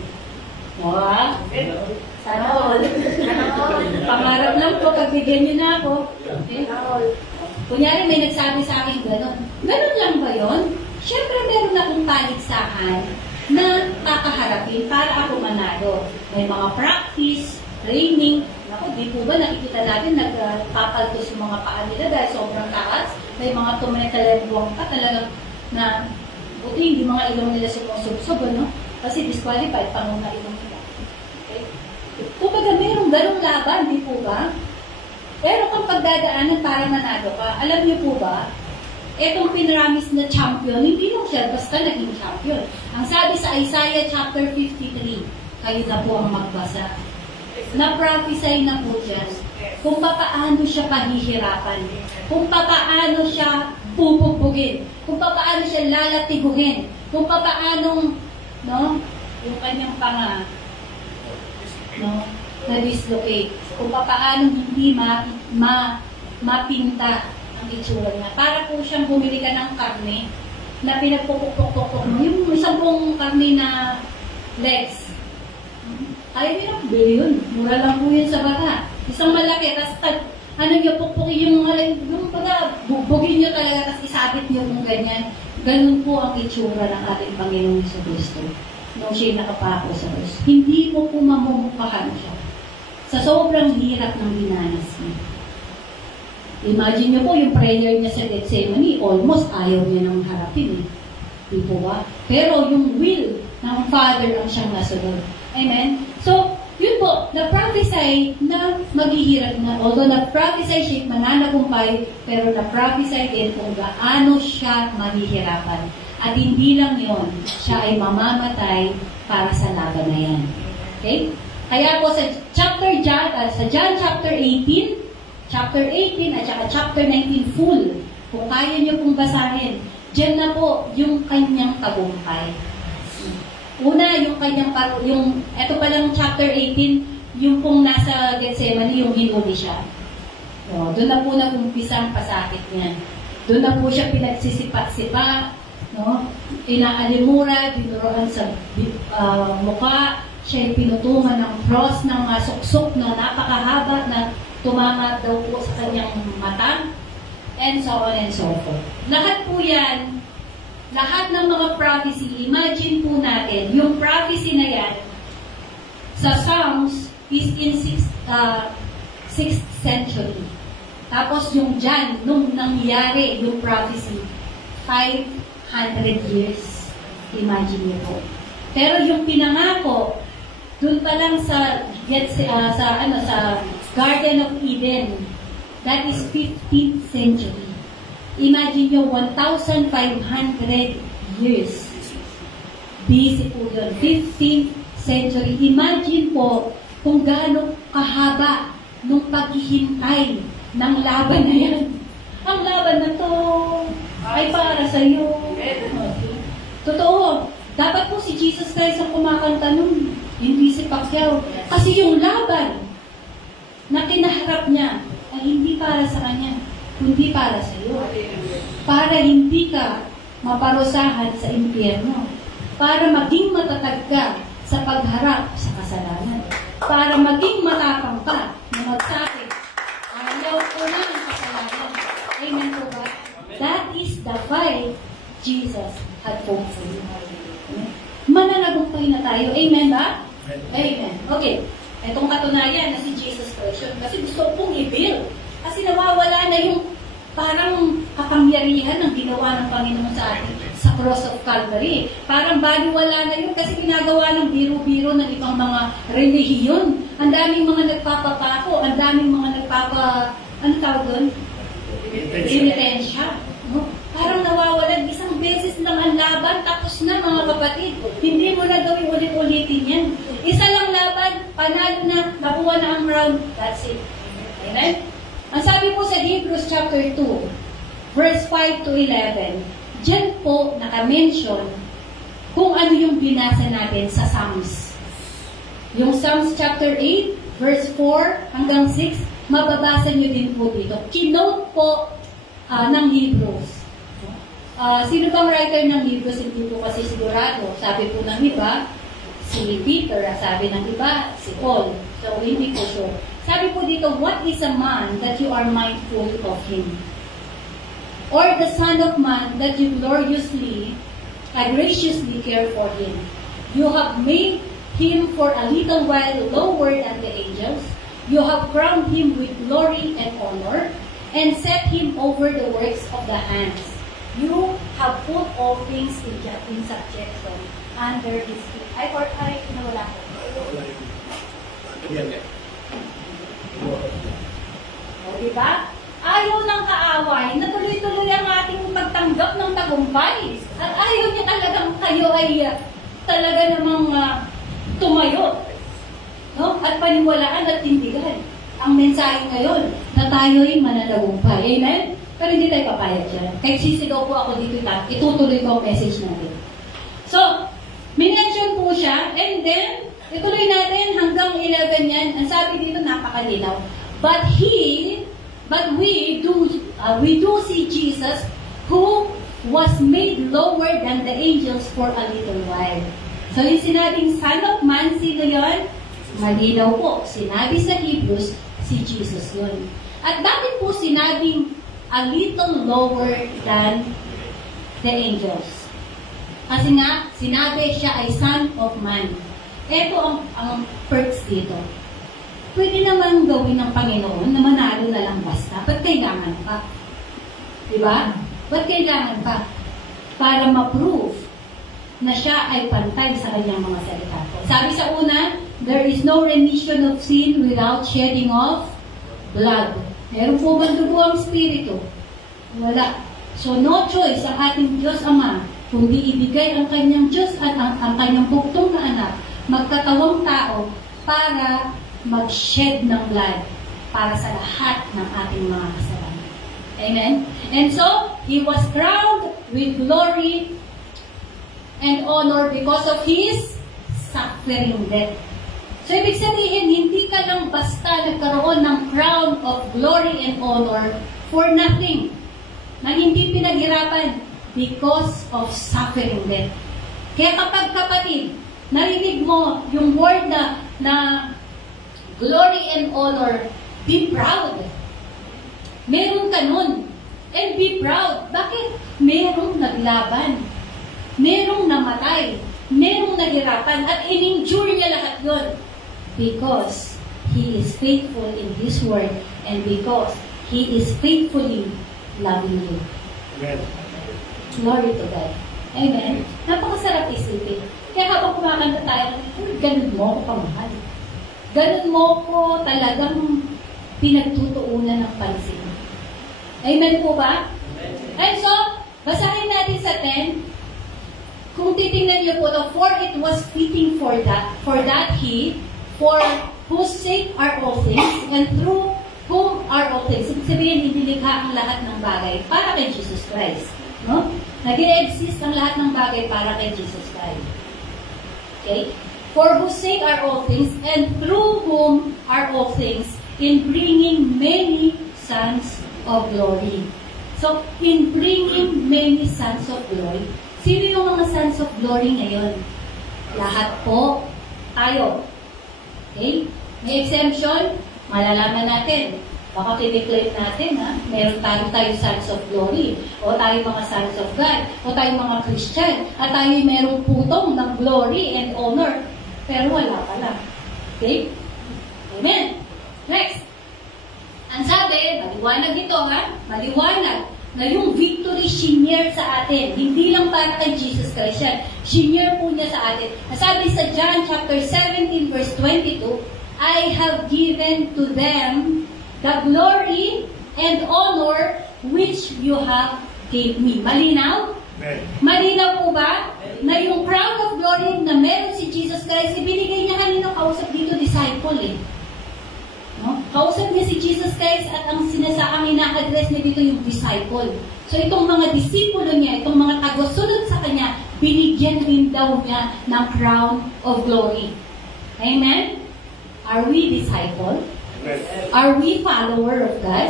Wow! Sana all. Pangarap lang po, pagbigyan niyo na ako. Okay? Kunyari, may nagsabi sa akin gano'n. Gano'n lang ba yun? Siyempre, meron akong paligsahan na kakaharapin para ako manalo. May mga practice, training. Naku, di po ba nakikita natin nagpapaltos yung mga paa nila dahil sobrang taas? May mga tumetalagwang pa talagang na buti hindi mga ilong nila sumusubsob, no? Kasi disqualified, panguna ilong nila. Okay? Kumbaga, mayroong ganong laban, di po ba? Pero kung pagdadaanan para manalo ka, alam niyo po ba, etong pinramis na champion, hindi lang siya basta naging champion. Ang sabi sa Isaiah chapter 53, kayo na po ang magbasa, na-prophesy na po dyan kung papaano siya pahihirapan, kung papaano siya pupupugin, kung papaano siya lalatiguhin, kung papaano, no, yung kanyang panga, no, na-dislocate, kung papaano hindi mapinta ang itsura niya. Para po siyang bumili ka ng karne na pinagpupukpok-pukpok mo. Yung isang pong karne na legs. Ay, pinakbili yun. Mura lang po yun sa bata. Isang malaki, tapos ano nyo, pukpukin yung bubugin nyo talaga, tapos isabit nyo kung ganyan. Ganun po ang itsura ng ating Panginoong Jesucristo. Nung siya'y nakapako sa Diyos. Hindi mo po mamumukhahan siya. Sa sobrang hirap ng dinanas niya. Imagine niyo po yung prayer niya sa Gethsemane, almost ayaw niya nang harapin eh. Di po ba? Pero yung will ng Father ang siyang nasunod. Amen? So, yun po, na-prophesy na maghihirap na. Although na-prophesy siya mananagumpay, pero na-prophesy din kung gaano siya mahihirapan. At hindi lang yun, siya ay mamamatay para sa laban na yan. Okay? Kaya po sa John chapter 18 at saka chapter 19 full, kung kaya niyo pong basahin, dyan na po yung kanyang tagumpay. Una, yung kanyang, eto pa lang chapter 18, yung pong nasa Gethsemane, yung hinuli siya. O, doon na po nag-umpisa ang pasakit niya. Doon na po siya pinagsisipa-sipa, no? Inaalimura, dinuruan sa mukha, siya pinutungan ng cross ng suksok na napakahaba na tumama daw po sa kanyang mata, and so on and so forth. Lahat po yan, lahat ng mga prophecy, imagine po natin, yung prophecy na yan, sa Psalms, is in 6th century. Tapos yung John, nung nangyari yung prophecy, 500 years. Imagine niyo po. Pero yung pinangako, dun pa lang sa Garden of Eden, that is 15th century. Imagine nyo, 1,500 years. BC po yun. 15th century. Imagine po kung gaano kahaba nung paghihintay ng laban na yan. Ang laban na to ay para sa iyo. Totoo. Dapat po si Jesus Christ ang kumakanta nun. Hindi si Pacquiao. Kasi yung laban na kinaharap niya ay hindi para sa kanya, kundi para sa iyo. Para hindi ka maparusahan sa impyerno. Para maging matatag ka sa pagharap sa kasalanan. Para maging matapang ka na magsabi, ayaw ko na ang kasalanan. Amen po ba? That is the fight Jesus had fought for you. Mananagumpay na tayo. Amen ba? Amen. Okay. Itong katunayan na si Jesus Christ, kasi gusto kong i-build. Kasi nawawala na yung parang kapangyarihan ng ginawa ng Panginoon sa atin sa cross of Calvary. Parang baliwala na yun kasi ginagawa ng biro-biro ng ibang mga relihiyon. Ang daming mga nagpapapako, ang daming mga ano tawag doon? Penitensya. No? Parang nawawalan. Isang beses lang ang laban, tapos na mga kapatid. Hindi mo na gawin ulit-ulitin yan. Isa lang laban, panalo na, nakuha na ang round. That's it. Amen? Ang sabi po sa Hebrews chapter 2, verse 5 to 11, dyan po naka-mention kung ano yung binasa natin sa Psalms. Yung Psalms chapter 8, verse 4 hanggang 6, mababasa nyo din po dito. Kinote po ng Hebrews. Sino bang writer ng Hebrews? Hindi po kasi sigurado. Sabi po ng iba, si Peter. Sabi ng iba, si Paul. So, hindi po sure. Sabi po dito, what is a man that you are mindful of him? Or the son of man that you graciously care for him? You have made him for a little while lower than the angels. You have crowned him with glory and honor, and set him over the works of the hands. You have put all things in subjection under his feet. Nawala ko. O, diba? Ayaw ng kaaway na tuloy-tuloy ang ating pagtanggap ng tagumpay. At ayaw niya talagang kayo ay talaga namang tumayo. No? At paniwalaan at tindigan. Ang mensahe ngayon na tayo'y mananagumpay. Amen? Pero hindi tayo papayag dyan. Kahit sisigaw po ako dito, itutuloy ko ang message natin. So, minention po siya, and then, ituloy natin hanggang 11 yan. Ang sabi dito, napakalinaw. But we do see Jesus who was made lower than the angels for a little while. So, yung sinabing Son of Man, sino yun? Malinaw po. Sinabi sa Hebrews, si Jesus yun. At bakit po sinabing a little lower than the angels? Kasi nga, sinabi siya ay Son of Man. Ito ang perks dito. Pwede naman gawin ng Panginoon na manalo na lang basta. Ba't kailangan pa? Diba? Ba't kailangan pa? Para ma-prove na siya ay pantay sa kanyang mga salita. Sabi sa una, there is no remission of sin without shedding of blood. Meron po bang dugo ang Espiritu? Wala. So, no choice ang ating Diyos Ama, kundi ibigay ang kanyang Diyos at ang kanyang buktong na anak, magkatawang tao, para mag-shed ng blood para sa lahat ng ating mga kasalanan. Amen? And so, He was crowned with glory and honor because of His suffering death. So, ibig sabihin, hindi ka lang basta nagkaroon ng crown of glory and honor for nothing, na hindi pinaghirapan because of suffering death. Kaya kapag kapatid, narinig mo yung word na glory and honor, be proud. Meron ka nun. And be proud. Bakit? Merong naglaban. Merong namatay. Merong naghirapan. At in-endure niya lahat yun. Because He is faithful in His word and because He is faithfully loving you. Amen. Glory to God. Amen. Napakasarap isipin. Kaya habang kumakanta tayo, ganun mo ako pamahal. Ganun mo ko talagang pinagtutuunan ng pansin. Amen po ba? Amen. And so, basahin natin sa 10. Kung titingnan niyo po ito, for it was fitting for that He, for whose sake are all things, and through whom are all things. Ibig sabihin, inilikha ang lahat ng bagay para kay Jesus Christ. No? Nag-exist ang lahat ng bagay para kay Jesus Christ. Okay? For whose sake are all things, and through whom are all things, in bringing many sons of glory. So, in bringing many sons of glory, sino yung mga sons of glory ngayon? Lahat po tayo. Okay? May exemption, malalaman natin. Baka kiniklaim natin, ha? Meron tayo sons of glory, o tayo mga sons of God, o tayo mga Christian, at tayo merong putong ng glory and honor. Pero wala pala. Okay? Amen. Next. Ang sabi, maliwanag ito, ha? Maliwanag na yung victory shinare sa atin. Hindi lang para kay Jesus Christ yan. Shinare po niya sa atin. Sabi sa John chapter 17 verse 22, I have given to them the glory and honor which you have gave me. Malinaw? Amen. Malinaw po ba? Na yung crown of glory na meron si Jesus Christ, ibinigay niya kanina kausap dito, disciple eh. No? Kausap niya si Jesus Christ at ang sinasakang ina-address niya dito yung disciple. So itong mga disipulo niya, itong mga tagosunod sa kanya, binigyan rin daw niya ng crown of glory. Amen? Are we disciple? Amen. Are we follower of God?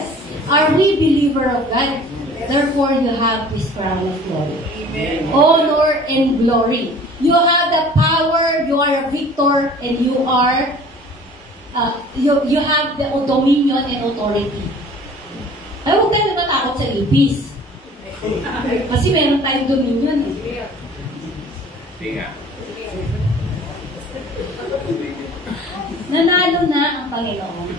Are we believer of God? Therefore, you have this crown of glory. Amen. Honor and glory. You have the power, you are a victor, and you are you have the dominion and authority. Ay, huwag tayo matakot sa ibis. Kasi meron tayong dominion eh. Hindi nga. Nanalo na ang Panginoon.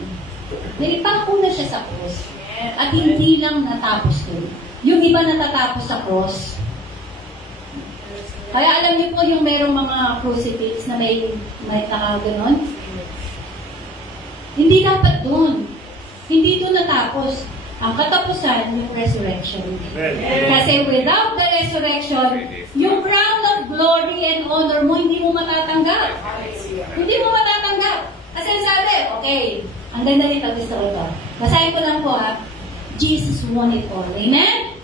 Naipako na siya sa cross. At hindi lang natapos doon. Yung iba natatapos sa cross. Kaya alam niyo po yung merong mga crucifix na may nakaganon. Hindi dapat doon. Hindi doon natapos. Ang katapusan, yung resurrection. Kasi without the resurrection, yung crown of glory and honor mo, hindi mo matatanggap. Hindi mo matatanggap. Kasi sabi, okay, ang ganda nito, gusto ko ito. Basahin ko lang po ha. Jesus won it all. Amen?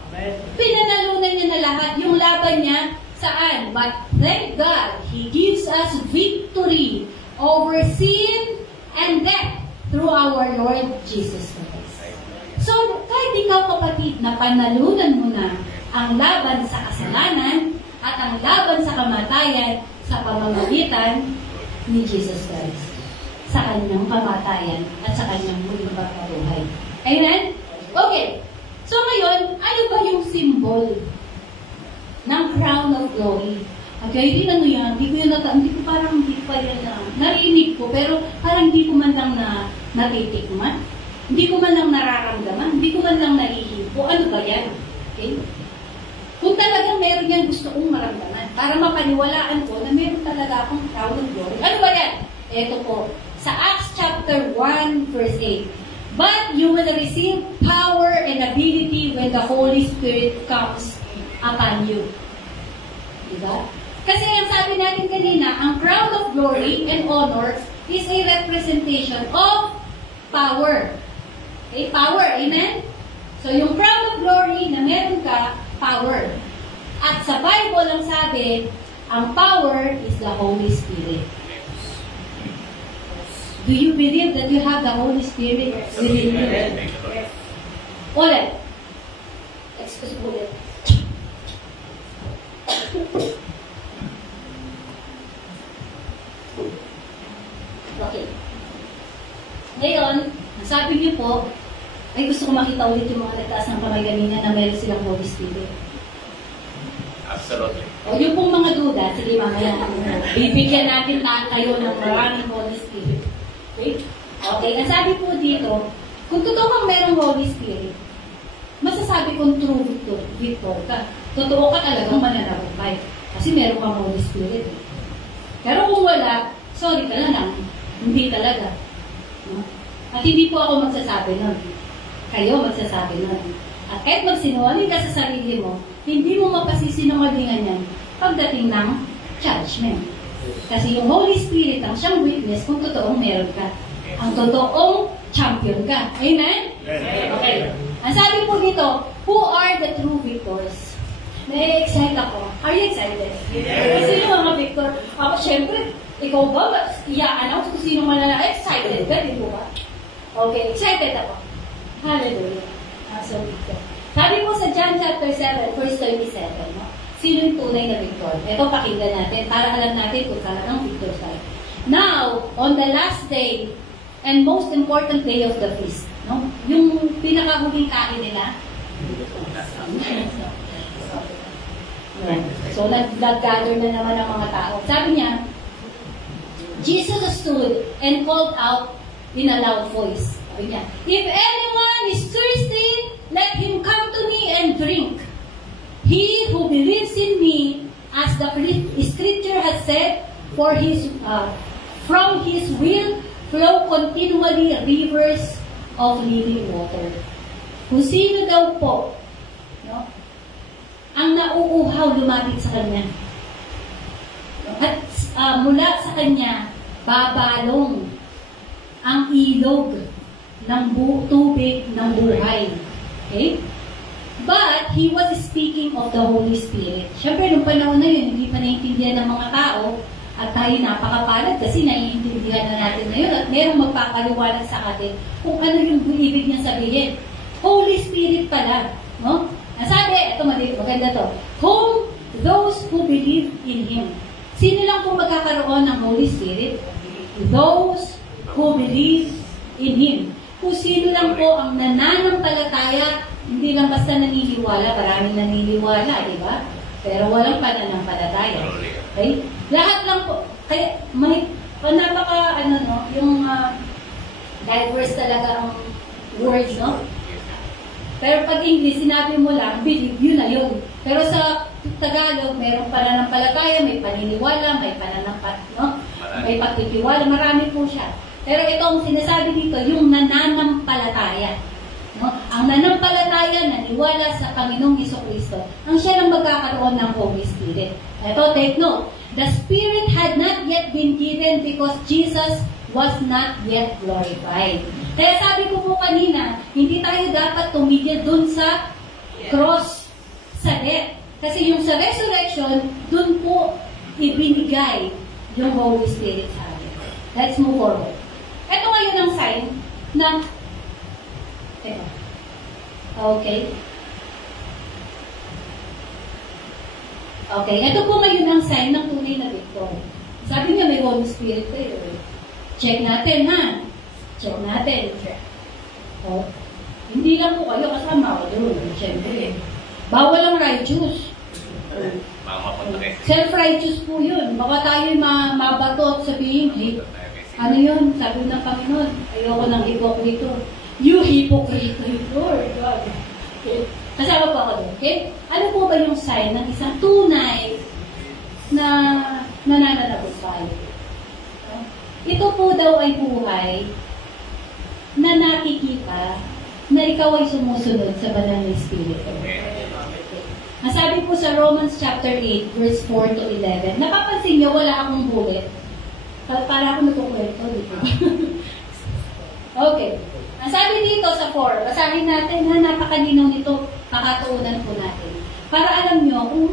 Pinanalunan niya na lahat. Yung laban niya, saan? But thank God, He gives us victory over sin and death through our Lord Jesus Christ. So, kahit ikaw kapatid, na panalunan mo na ang laban sa kasalanan at ang laban sa kamatayan sa pamamagitan ni Jesus Christ. Sa kanyang kamatayan at sa kanyang muling pagkabuhay. Amen? Okay. So ngayon, ano ba yung symbol ng crown of glory? Okay, hindi na yan. Hindi ko pa yan narinig ko, pero parang hindi ko man lang natitikman. Hindi ko man lang nararamdaman. Hindi ko man lang naihipo. Ano ba yan? Okay? Kung talagang meron yan gusto kong maramdaman, para mapaniwalaan ko na meron talaga akong crown of glory. Ano ba yan? Ito po, sa Acts chapter 1, verse 8. But you will receive power and ability when the Holy Spirit comes upon you. Diba? Kasi ang sabi natin kanina, ang crown of glory and honor is a representation of power. Okay? Power, amen? So yung crown of glory na meron ka, power. At sa Bible ang sabi, ang power is the Holy Spirit. Do you believe that you have the Holy Spirit within you? Yes. Ulit. Excuse ulit. Okay. Ngayon, sabi niyo po, ay gusto ko makita ulit yung mga nagtaas ng kamay kanina na meron silang Holy Spirit. Absolutely. O yung pong mga duda, sige mamaya, bibigyan natin kayo ng maraming Holy Spirit. Okay? Okay, ang sabi po dito, kung totoo kang merong Holy Spirit, masasabi kong true victor ka. Totoo ka talagang mananagumpay. Kasi meron kang Holy Spirit. Pero kung wala, sorry ka na lang. Hindi talaga. At hindi po ako magsasabi nun. Kayo magsasabi nun. At kahit magsinungaling ka sa sarili mo, hindi mo mapasisinungalingan yan pagdating ng judgment. Kasi yung Holy Spirit ang siyang witness kung totoong meron ka. Ang totoong champion ka. Amen? Okay. Ang sabi po dito, who are the true victors? Na-excite ako. Are you excited? Yes. Sino mga victor? Ako, syempre, ikaw ba? I-announce kung sino manala. Excited ka, di ba? Okay, excited ako. Hallelujah. So, victor. Sabi po sa John chapter 7, verse 27, no? Sino yung tunay na victor? Ito, pakinggan natin para alam natin kung talagang victor tayo. Now, on the last day and most important day of the feast, no? Yung pinakahuling kain nila, so, nag-gather na naman ang mga tao. Sabi niya, Jesus stood and called out in a loud voice. Sabi niya, if anyone is thirsty, let him come to me and drink. He who believes in me, as the scripture has said, from his will flow continually rivers of living water. Kung sino daw po, no, ang nauuhaw lumapit sa kanya. At mula sa kanya, babalong ang ilog ng tubig ng buhay. Okay? But, he was speaking of the Holy Spirit. Siyempre, nung panahon na yun, hindi pa naiintindihan ng mga tao at tayo napakapalad kasi naiintindihan na natin ngayon at merong magpapaliwanag sa atin kung ano yung ibig niya sabihin. Holy Spirit pala. No? Nasabi, ito maganda to. Whom those who believe in Him. Sino lang po magkakaroon ng Holy Spirit? Those who believe in Him. Kung sino lang po ang nananampalataya, hindi lang basta naniniwala, maraming naniniwala, di ba? Pero walang pananampalataya. Okay? Lahat lang po, kaya napaka, yung diverse talaga ang words, no? Pero pag English, sinabi mo lang, believe, yun na yun. Pero sa Tagalog, mayroong pananampalataya, may paniniwala, may may pagtitiwala, marami po siya. Pero itong sinasabi dito, yung nananampalataya. No? Ang nanampalataya, naniwala sa Panginoong Jesucristo, ang siya lang magkakaroon ng Holy Spirit. Ito, take note. The Spirit had not yet been given because Jesus was not yet glorified. Kaya sabi ko po kanina, hindi tayo dapat tumigil dun sa cross, sa death. Kasi yung sa resurrection, dun po ibinigay yung Holy Spirit sa atin. Let's move forward. Ito ngayon ang sign na okay. Okay, ito po ngayon ang sign ng tunay na victor. Sabi niya may Holy Spirit kayo. Check natin, ha? Check natin. Oh. Hindi lang po kayo kasama ko doon. Siyempre. Bawal ang righteous. Self-righteous po yun. Baka tayo mabato at sabihin, hey, ano yun? Sabi ng Panginoon, ayoko ng hipokrito. You hypocrite, Lord. Okay. Kasama po ako doon. Okay? Ano po ba yung sign ng isang tunay na nananagumpay? ito po daw ay buhay na nakikita na ikaw ay sumusunod sa banal na Espiritu. Ang sabi po sa Romans chapter 8, verse 4 to 11, napapansin niyo wala akong bullet. Para ako natukwento dito. Okay. Ang sabi dito sa 4, basahin natin na napakalinaw nito, kakatuunan po natin. Para alam nyo kung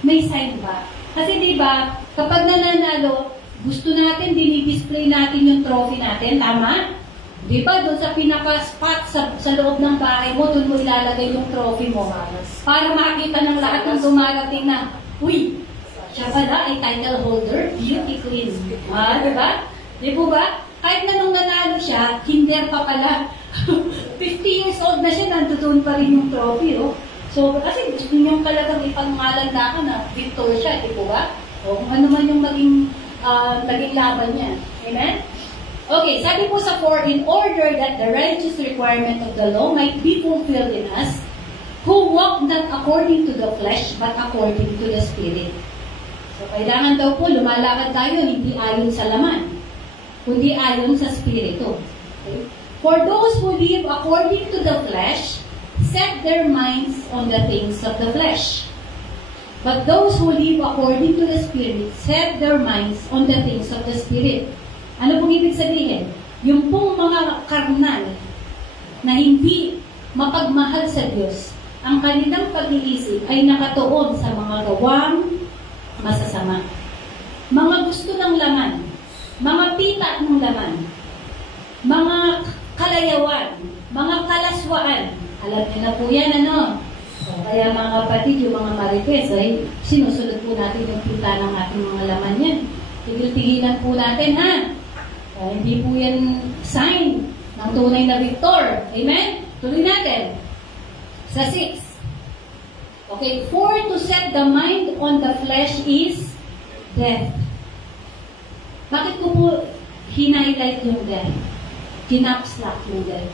may sign ba. Kasi diba, kapag nananalo, gusto natin, dinidisplay natin yung trophy natin, tama? Diba, doon sa pinaka-spot sa loob ng bahay mo, doon mo ilalagay yung trophy mo. Para makita ng lahat ng dumarating na, uy, siya pala ay title holder, beauty queen. Diba? Di po ba? Kahit na nung nanalo siya, kinder pa pala. 50 years old na siya, nandoon pa rin yung trophy, oh. So, kasi gusto niyong talagang ipangmalanda ka na victor siya, di po ba? O kung ano man yung naging laban niya. Amen? Okay, sabi po sa 4, in order that the righteous requirement of the law might be fulfilled in us, who walk not according to the flesh, but according to the Spirit. So, kailangan daw po, lumalakad tayo, hindi ayon sa laman, kundi ayon sa Espiritu. Okay? For those who live according to the flesh, set their minds on the things of the flesh. But those who live according to the Spirit, set their minds on the things of the Spirit. Ano pong ibig sabihin? Yung pong mga karnal na hindi mapagmahal sa Diyos, ang kanilang pag-iisip ay nakatuon sa mga gawang masasama. Mga gusto ng laman, mga pita ng laman, mga kalayawan, mga kalaswaan. Alam niyo na po yan, ano? So, kaya mga kapatid, yung mga marites, ay sinusunod po natin yung pita ng ating mga laman yan. Tigil-tigilan po natin, ha? Hindi po yan sign ng tunay na victor. Amen? Tuloy natin. Sa 6. Okay, for to set the mind on the flesh is death. Bakit ko po hinighlight yung death? Kinapslap yung death.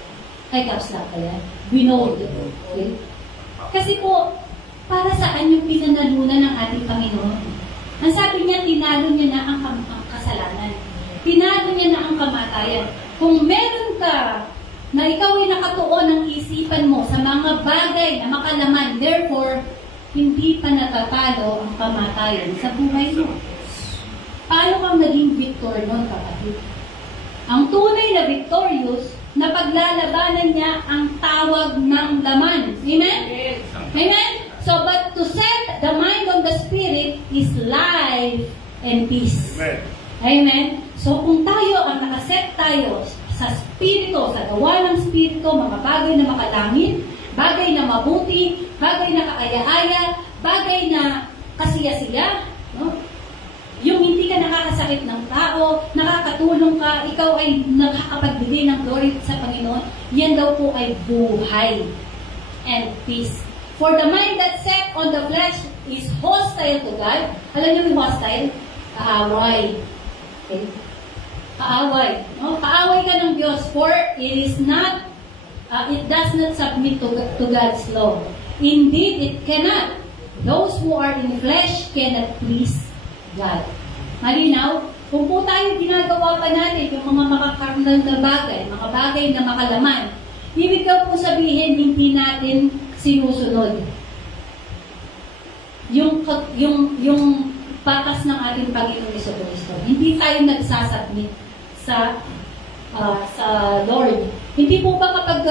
Ay, kapslap kaya? Binold. Okay? Kasi po, para saan yung pinanalunan ng ating Panginoon? Ang sabi niya, tinalo niya na ang kasalanan. Tinalo niya na ang kamatayan. Kung meron ka na ikaw ay nakatuon ng isipan mo sa mga bagay na makalaman, therefore, hindi pa natatalo ang kamatayan sa buhay mo. Paano kang naging victor nun, kapatid? Ang tunay na victorious, na paglalabanan niya ang tawag ng laman. Amen? Yes. Amen? So, but to set the mind on the Spirit is life and peace. Amen. Amen? So, kung tayo, ang nakaset tayo sa Spirito, sa gawa ng Spirito, mga bagay na makalangit, bagay na mabuti, bagay na kaaya-aya, bagay na kasiya-siya, no? Yung hindi ka nakakasakit ng tao, nakakatulong ka, ikaw ay nakakapagbigay ng glory sa Panginoon, yan daw po ay buhay and peace. For the mind that set on the flesh is hostile to God. Alam niyo yung hostile? Kaaway. Okay? Kaaway. No? Kaaway ka ng Diyos, for it is not, it does not submit to God's law. Indeed, it cannot. Those who are in flesh cannot please God. Malinaw, kung po tayo ginagawa pa natin yung mga makakarnal na bagay, mga bagay na makalaman, ibig daw po sabihin, hindi natin sinusunod yung patas ng ating Panginoong Jesucristo. Hindi tayo nagsasubmit sa Lord. Hindi po ba kapag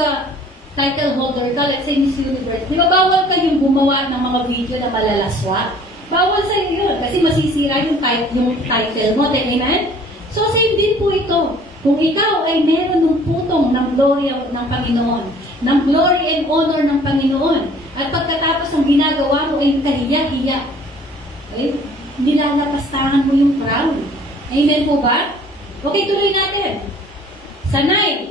title holder ka, let's say Miss Universe, di ba bawal kayong gumawa ng mga video na malalaswa? Bawal sa iyo yun kasi masisira yung title mo. Amen? So, same din po ito. Kung ikaw ay meron ng putong ng glory ng Panginoon, ng glory and honor ng Panginoon, at pagkatapos ang ginagawa mo ay kahiya-hiya, okay? Nilalapastangan mo yung crown. Amen po ba? Okay, tuloy natin. Sa 9,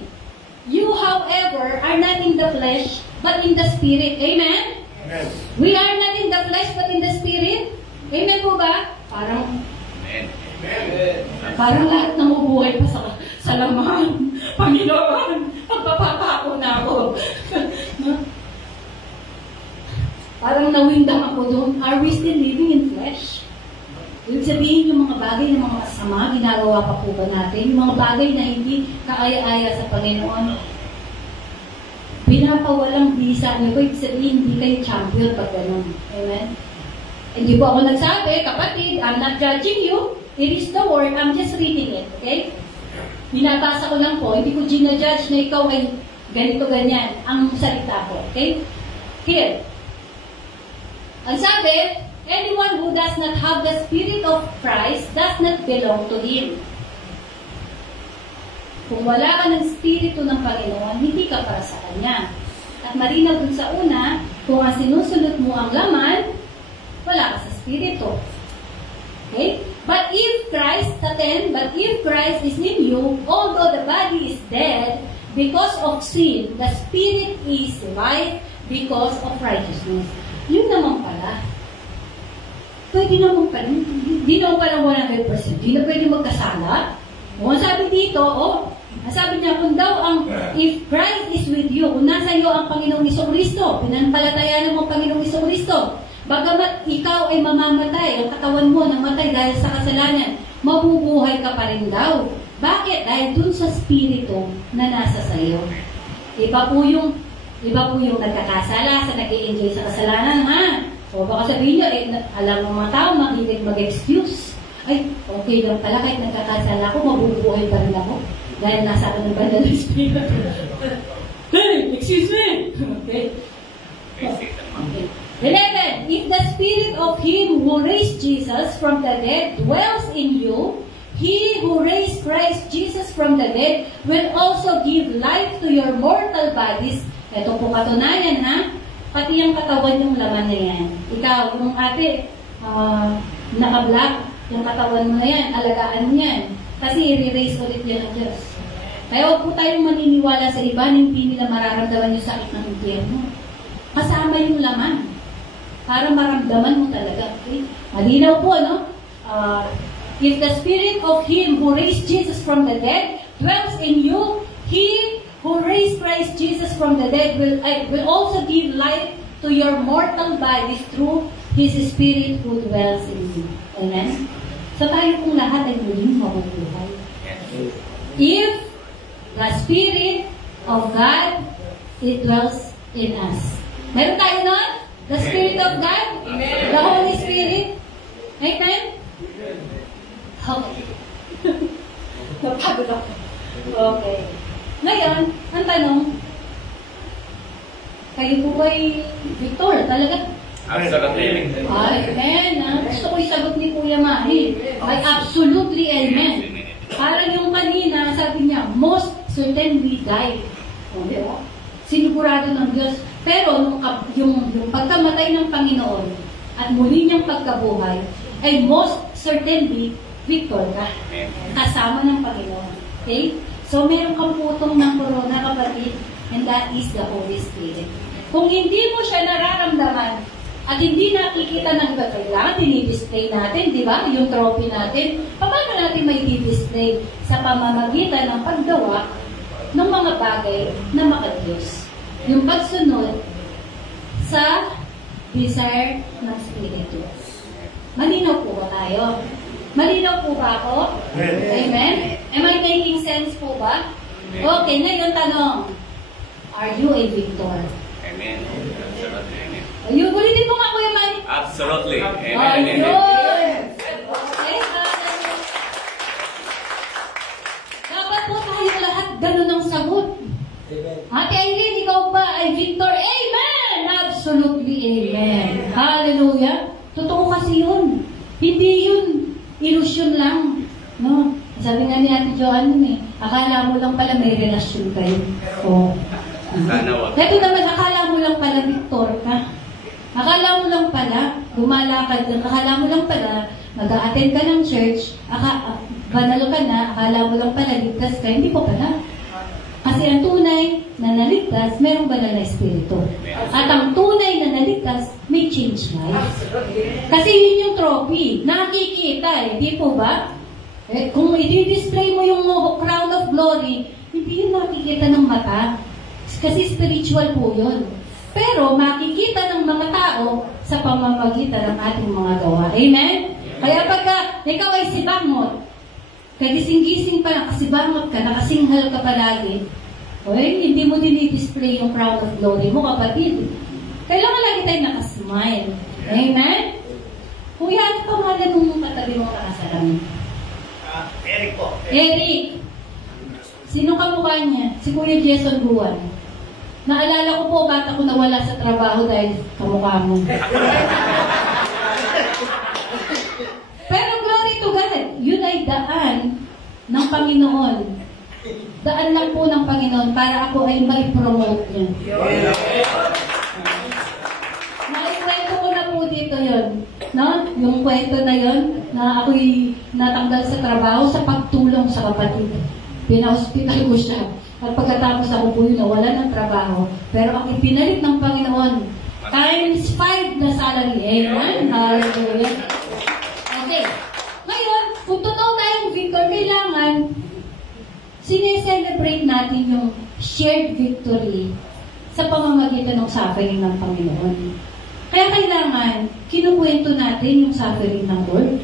you, however, are not in the flesh, but in the Spirit. Amen? Amen. We are not in the flesh, but in the Spirit. Amen po ba? Parang lahat namubuhay pa sa laman. Panginoon, pagpapapako na ako. Parang nawindang ako doon. Are we still living in flesh? Ibig sabihin, yung mga bagay na mga masama, ginagawa pa po ba natin? Yung mga bagay na hindi kaaya-aya sa Panginoon, pinapawalang bisa niyo po, ibig sabihin, hindi kayo champion pag ganun. Amen? Hindi po ako nagsabi, kapatid, I'm not judging you. It is the word, I'm just reading it. Okay? Binabasa ko lang po, hindi ko ginajudge na ikaw ay ganito, ganyan. Ang salita ko. Okay? Here. Ang sabi, anyone who does not have the Spirit of Christ does not belong to Him. Kung wala ka ng Espiritu ng Panginoon, hindi ka para sa Kanya. At marinaw dun sa una, kung ang sinusunod mo ang laman, wala ka sa Espiritu. Okay? But if Christ is in you, although the body is dead because of sin, the Spirit is life because of righteousness. Yun naman pala. Pwede naman pala. Hindi naman pala 100%. Hindi na pwede magkasala. Ang sabi dito, sabi niya, kung daw if Christ is with you, kung nasa iyo ang Panginoong Jesucristo, pinanampalataya mo ang Panginoong Jesucristo, bagamat ikaw ay mamamatay, ang katawan mo namatay dahil sa kasalanan, mabubuhay ka pa rin daw. Bakit? Dahil dun sa Espiritu na nasa sa iyo. Iba po yung nagkakasala sa nag-i-enjoy sa kasalanan, ha? O baka sabihin nyo, alam ng mga tao, makinig mag-excuse. Ay, okay lang pala, kahit nagkakasala ako, mabubuhay pa rin ako. Dahil nasa ako ng banal na Espiritu. Hey, excuse me! Okay. Okay. 11. If the Spirit of Him who raised Jesus from the dead dwells in you, He who raised Christ Jesus from the dead will also give life to your mortal bodies. Ito po katunayan, ha? Pati yung katawan yung laman na yan. Ikaw, yung ate, naka-black, yung katawan mo na yan, alagaan mo yan. Kasi i-raise ulit yan ng Diyos. Kaya huwag po tayong maniniwala sa iba na hindi nila mararamdaman yung sakit ng impyerno. Kasama yung laman. Para maramdaman mo talaga. Okay? Malinaw po, no? If the Spirit of Him who raised Jesus from the dead dwells in you, He who raised Christ Jesus from the dead will also give life to your mortal bodies through His Spirit who dwells in you. Amen? So tayo pong lahat ay muling mabubuhay. If the Spirit of God, it dwells in us. Meron tayo nun? The Spirit of God? Amen. The Holy Spirit? Amen? Okay. Napagod ako. Okay. Ngayon, ang tanong, kayo po ba'y Victor? Talaga? Absolutely. Amen. Gusto ko isagot ni Kuya Mahi. Ay, absolutely amen. Parang yung kanina, sabi niya, most certainly die. O, di ba? Sinigurado ng Diyos. Pero yung pagkamatay ng Panginoon at muli niyang pagkabuhay ay most certainly victor ka. Kasama ng Panginoon. Okay? So, meron kang putong ng corona, kapatid, and that is the Holy Spirit. Kung hindi mo siya nararamdaman at hindi nakikita ng iba, kailangan dinidisplay natin, di ba? Yung trophy natin. Paano natin may di-display? Sa pamamagitan ng paggawa ng mga bagay na makadiyos. Yung pagsunod sa desire ng Espiritu. Malinaw po ba tayo? Malinaw po ba ako? Amen? Am I making sense po ba? Okay, ngayon tanong. Are you a victor? Amen. Absolutely. Amen. Ulitin mo nga, Kuya Manny. Absolutely. Amen. Ayun! Amen. Okay, dapat po tayo lahat ganun ang sagot. Ate Irene, ikaw ba ay victor? Amen! Absolutely amen. Hallelujah. Totoo kasi yun. Hindi yun illusion lang. No? Sabi nga ni Ate Joanne, akala mo lang pala may relasyon kayo. Oh. Sana wag. Ito naman, akala mo lang pala victor ka. Akala mo lang pala, lumalakad ka. Akala mo lang pala, mag-a-attend ka ng church. Banalo ka na, akala mo lang pala, ligtas ka. Hindi po pala. Kasi ang tunay na naligtas, mayroong banal na espiritu. At ang tunay na naligtas, may change life. Kasi yun yung trophy. Nakikita, di po ba? Kung i-display mo yung crown of glory, hindi yun nakikita ng mata. Kasi spiritual po yun. Pero makikita ng mga tao sa pamamagitan ng ating mga gawa. Amen? Kaya pagka ikaw ay sibangot, kagising-gising pa lang, kasibangot ka, nakasinghal ka palagi, hindi mo dinidisplay yung crown of glory mo, kapatid. Kailangan lagi tayo nakasmile. Amen? Kuya, ano pangalan nung katabi mo kakasalan? Eric po. Eric. Sino kamukha niya? Si Kuya Jason Buwan. Naalala ko po, bata ko nawala sa trabaho dahil kamukha mo. Pero glory to God, yun ay daan ng Panginoon. Daan lang po ng Panginoon para ako ay mai-promote niya. Naikwento ko na po dito yun. No? Yung kwento na yun, na ako'y natanggal sa trabaho sa pagtulong sa kapatid. Pina-hospital ko siya. At pagkatapos ako po yun, nawala ng trabaho. Pero ang ipinalit ng Panginoon, times 5 na salary. Amen? Hallelujah. Okay. Ngayon, kung totoo tayong victor, kailangan sineselebrate natin yung shared victory sa pamamagitan ng suffering ng Panginoon. Kaya kailangan, kinukwento natin yung suffering ng Lord.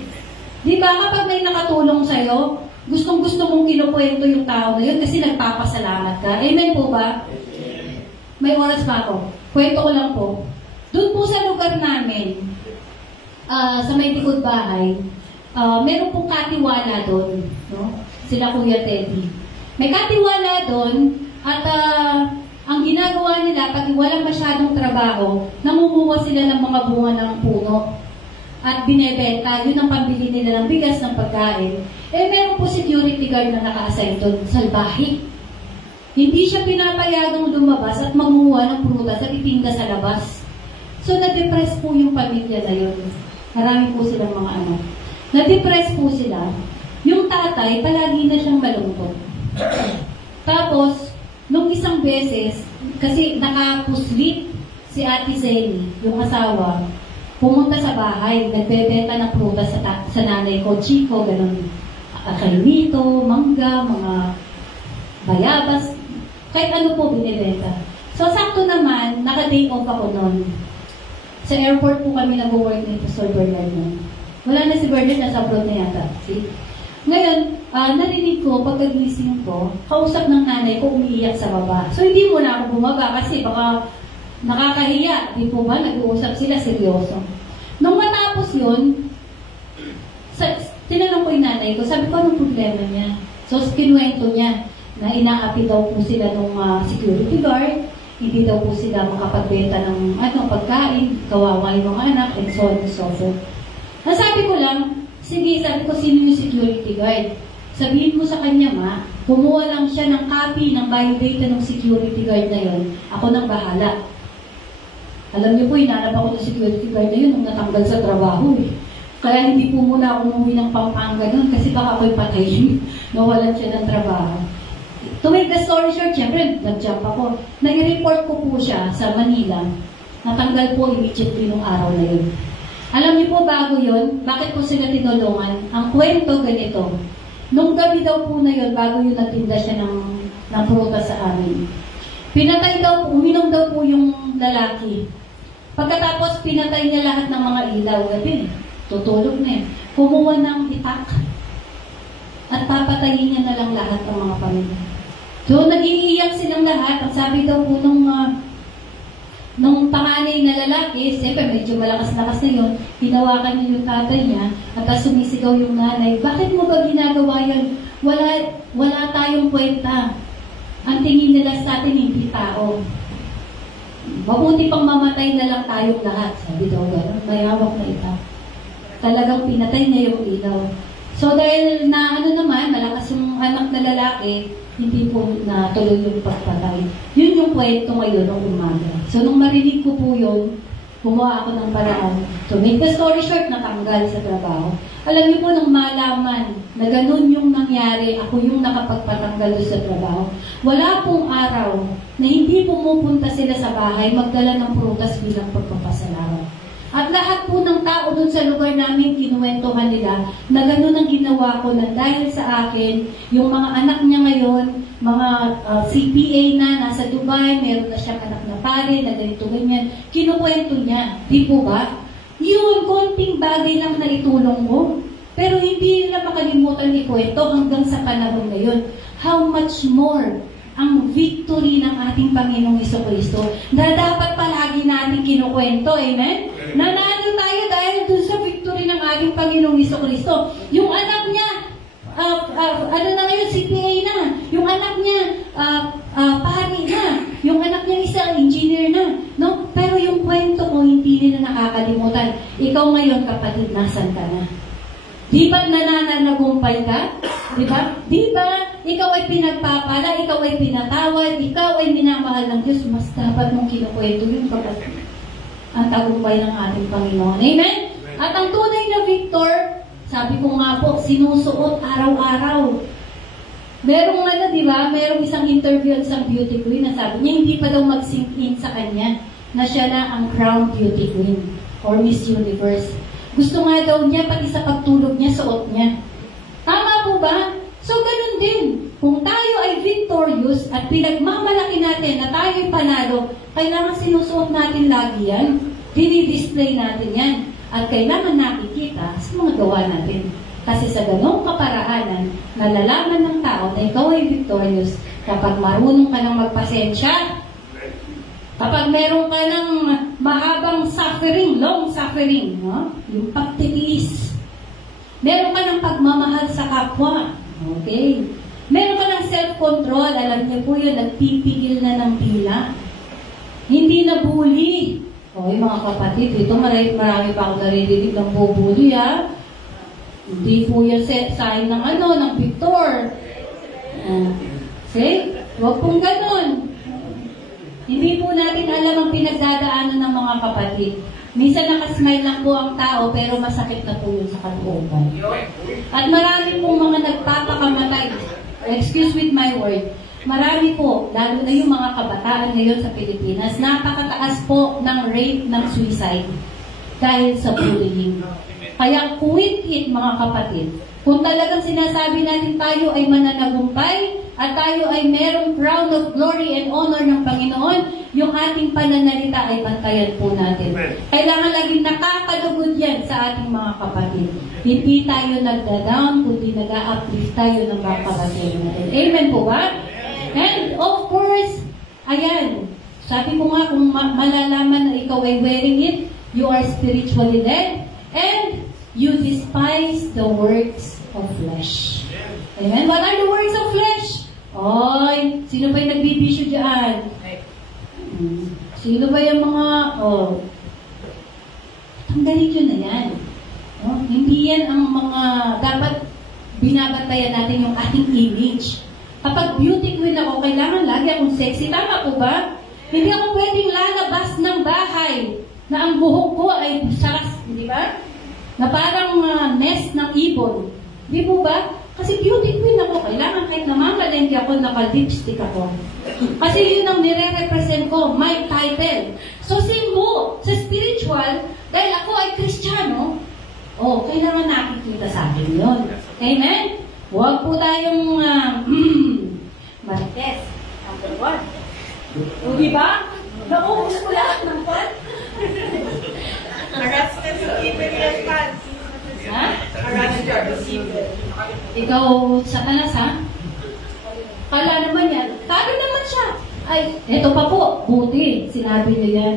Di ba kapag may nakatulong sa'yo, gustong-gusto mong kinukwento yung tao na yun kasi nagpapasalamat ka. Amen po ba? May oras pa ako. Kwento ko lang po. Doon po sa lugar namin, sa may likod bahay, meron pong katiwala doon. No? Sila Kuya Teddy. May katiwala doon at ang ginagawa nila, pag walang masyadong trabaho, namumuha sila ng mga bunga ng puno at binebenta. Yun ang pambili nila ng bigas, ng pagkain. Meron po security guard na naka-assign doon, salbahe. Hindi siya pinapayagang lumabas at manguha ng prutas at itinda sa labas. So, na-depress po yung pamilya na yun. Marami po silang mga anak. Na-depress po sila. Yung tatay, palagi na siyang malungkot. Tapos, nung isang beses, kasi nakapuslit si Ate Zeni, yung asawa, pumunta sa bahay, nagbebenta ng prutas sa nanay ko, Chico, ganun. Kainito, mangga, mga bayabas, kahit ano po binibenta. So, sakto naman, naka-day off ako noon. Sa airport po kami nag-work ni Pastor Bernard noon. Wala na si Bernard, nasa abroad na yata. See? Ngayon, narinig ko, pagkagising ko, kausap ng nanay ko umiiyak sa baba. So, hindi mo na ako bumaba kasi baka nakakahiya. Di po ba? Nag-uusap sila, seryoso. Nung matapos yun, tinanong ko yung nanay ko, sabi ko, anong problema niya? So, kinuwento niya na inaapi daw po sila ng security guard, hindi daw po sila makapagbenta ng pagkain, kawawa yung mga anak, and so on and so forth. Nasabi ko lang, sige, sabi ko, sino yung security guard? Sabihin mo sa kanya, ma, kumuha lang siya ng copy ng biodata ng security guard na yun. Ako nang bahala. Alam niyo po, hinanap ako ng security guard na yun nung natanggal sa trabaho eh. Kaya hindi po muna ako umuwi ng Pampanga nun kasi baka ako'y patayin. Nawalan siya ng trabaho. To make the story short, syempre, nag-jump ako. Nag-report ko po siya sa Manila. Natanggal po immediately nung araw na yun. Alam niyo po, bago yun, bakit po sila tinulungan? Ang kwento ganito. Nung gabi daw po na yun, bago yun nagtinda siya ng prutas sa amin. Pinatay daw, uminom daw po yung lalaki. Pagkatapos, pinatay niya lahat ng mga ilaw. Gabi, tutulog na yun. Kumuha ng itak. At papatayin niya na lang lahat ng mga pamilya. So, nag-iiyak silang lahat. Ang sabi daw po nung panganay na lalaki, siyempre medyo malakas-lakas na yun, hinawakan niya yung tatay niya, at sumisigaw yung nanay, bakit mo ba ginagawa yun? Wala tayong kwenta. Ang tingin nila sa atin, hindi tao. Mabuti pang mamatay na lang tayong lahat. Sabi daw gano'n, mayawak na ita. Talagang pinatay na yung ilaw. So dahil na naman, malakas yung anak na lalaki, hindi po natuloy yung pagpatay. Yun yung kwento ngayon ng umaga. So nung marinig ko po yun, gumawa ako ng paraan. To make the story short, natanggal sa trabaho. Alam niyo po, nung malaman na ganun yung nangyari, ako yung nakapagpatanggal sa trabaho, wala pong araw na hindi pumupunta sila sa bahay, magdala ng prutas bilang pagpapasalamat. At lahat po ng tao dun sa lugar namin, kinuwentuhan nila na gano'n ang ginawa ko na dahil sa akin, yung mga anak niya ngayon, mga CPA na nasa Dubai, meron na siyang anak na pare, na ganito ganyan, kinukwento niya. Di po ba? Yun, konting bagay lang na itulong mo. Pero hindi nila makalimutan ikwento hanggang sa panahon ngayon. How much more ang victory ng ating Panginoong Jesucristo na dapat palagi natin kinukwento. Amen? Nanalo tayo dahil dun sa victory ng ating Panginoong Jesucristo. Yung anak niya, ano na ngayon, CPA na. Yung anak niya, pari na. Yung anak niya isang engineer na. No? Pero yung kwento mo, hindi nila nakakalimutan. Ikaw ngayon, kapatid, nasan ka na? Di ba nananagumpay ka? Di ba? Di ba? Ikaw ay pinagpapala, ikaw ay pinatawad, ikaw ay minamahal ng Diyos. Mas dapat mong kinukwento yun kapag ang tagumpay ng ating Panginoon. Amen? At ang tunay na victor, sabi ko nga po, sinusuot araw-araw. Merong di ba? Merong isang interview at isang beauty queen na sabi niya, hindi pa daw mag-sink in sa kanya na siya na ang crown beauty queen or Miss Universe. Gusto nga daw niya, pati sa pagtulog niya, suot niya. Tama po ba? So, ganun din. Kung tayo ay victorious at pinagmamalaki natin na tayo ay panalo, kailangan sinusuot natin lagi yan. Dinidisplay natin yan. At kailangan nakikita sa mga gawa natin. Kasi sa ganong kaparaanan, nalalaman ng tao na ikaw ay victorious kapag marunong ka ng magpasensya, kapag meron ka ng mahabang suffering, long suffering, no? Yung pagtitiis. Meron ka ng pagmamahal sa kapwa. Okay? Meron ka ng self-control. Alam niyo po yun, nagpipigil na ng pila. Hindi na bully. Okay, mga kapatid, ito marami pa akong naririnig ng bubuli, ha? Hindi po yan sign ng ng victor. Okay? Huwag pong ganun. Hindi po natin alam ang pinagdadaanan ng mga kapatid. Minsan nakasmile lang po ang tao, pero masakit na po yun sa kalooban. At marami pong mga nagpapakamatay. Excuse with my word. Marami po, lalo na yung mga kabataan ngayon sa Pilipinas, napakataas po ng rate ng suicide dahil sa bullying. Kaya quit it, mga kapatid. Kung talagang sinasabi natin tayo ay mananagumpay at tayo ay merong crown of glory and honor ng Panginoon, yung ating pananalita ay bantayan po natin. Kailangan laging nakakalugod yan sa ating mga kapatid. Hindi tayo nagda-down, kundi nag-a-uplift tayo ng mga kapatid natin. Amen po ba? And of course, ayan, sabi ko nga, kung malalaman na ikaw ay wearing it, you are spiritually dead, and you despise the works of flesh. Amen? What are the works of flesh? Oy, sino ba yung nagbibisyo dyan? Sino ba yung mga, tanggalin yun na yan. Hindi yan ang mga, dapat binabantayan natin yung ating image. Kapag beauty queen ako, kailangan lagi akong sexy. Tama po ba? Hindi ako pwedeng lalabas ng bahay na ang buhok ko ay busas. Di ba? Na parang nest ng ibon. Di po ba? Kasi beauty queen ako. Kailangan kahit namamalengke ako, naka-lipstick ako. Kasi yun ang nire-represent ko, my title. So same po, sa spiritual, dahil ako ay Kristiyano, kailangan nakikita sa akin yun. Amen? Huwag po tayong marites. Number 1. O diba? Naubos ko lahat ng pan. Harassment sa even yan, pan. Ha? Harassment sa even. Ikaw, Satanas, ha? Kala naman yan. Kala naman siya. Ay, eto pa po. Buti. Sinabi niya yan.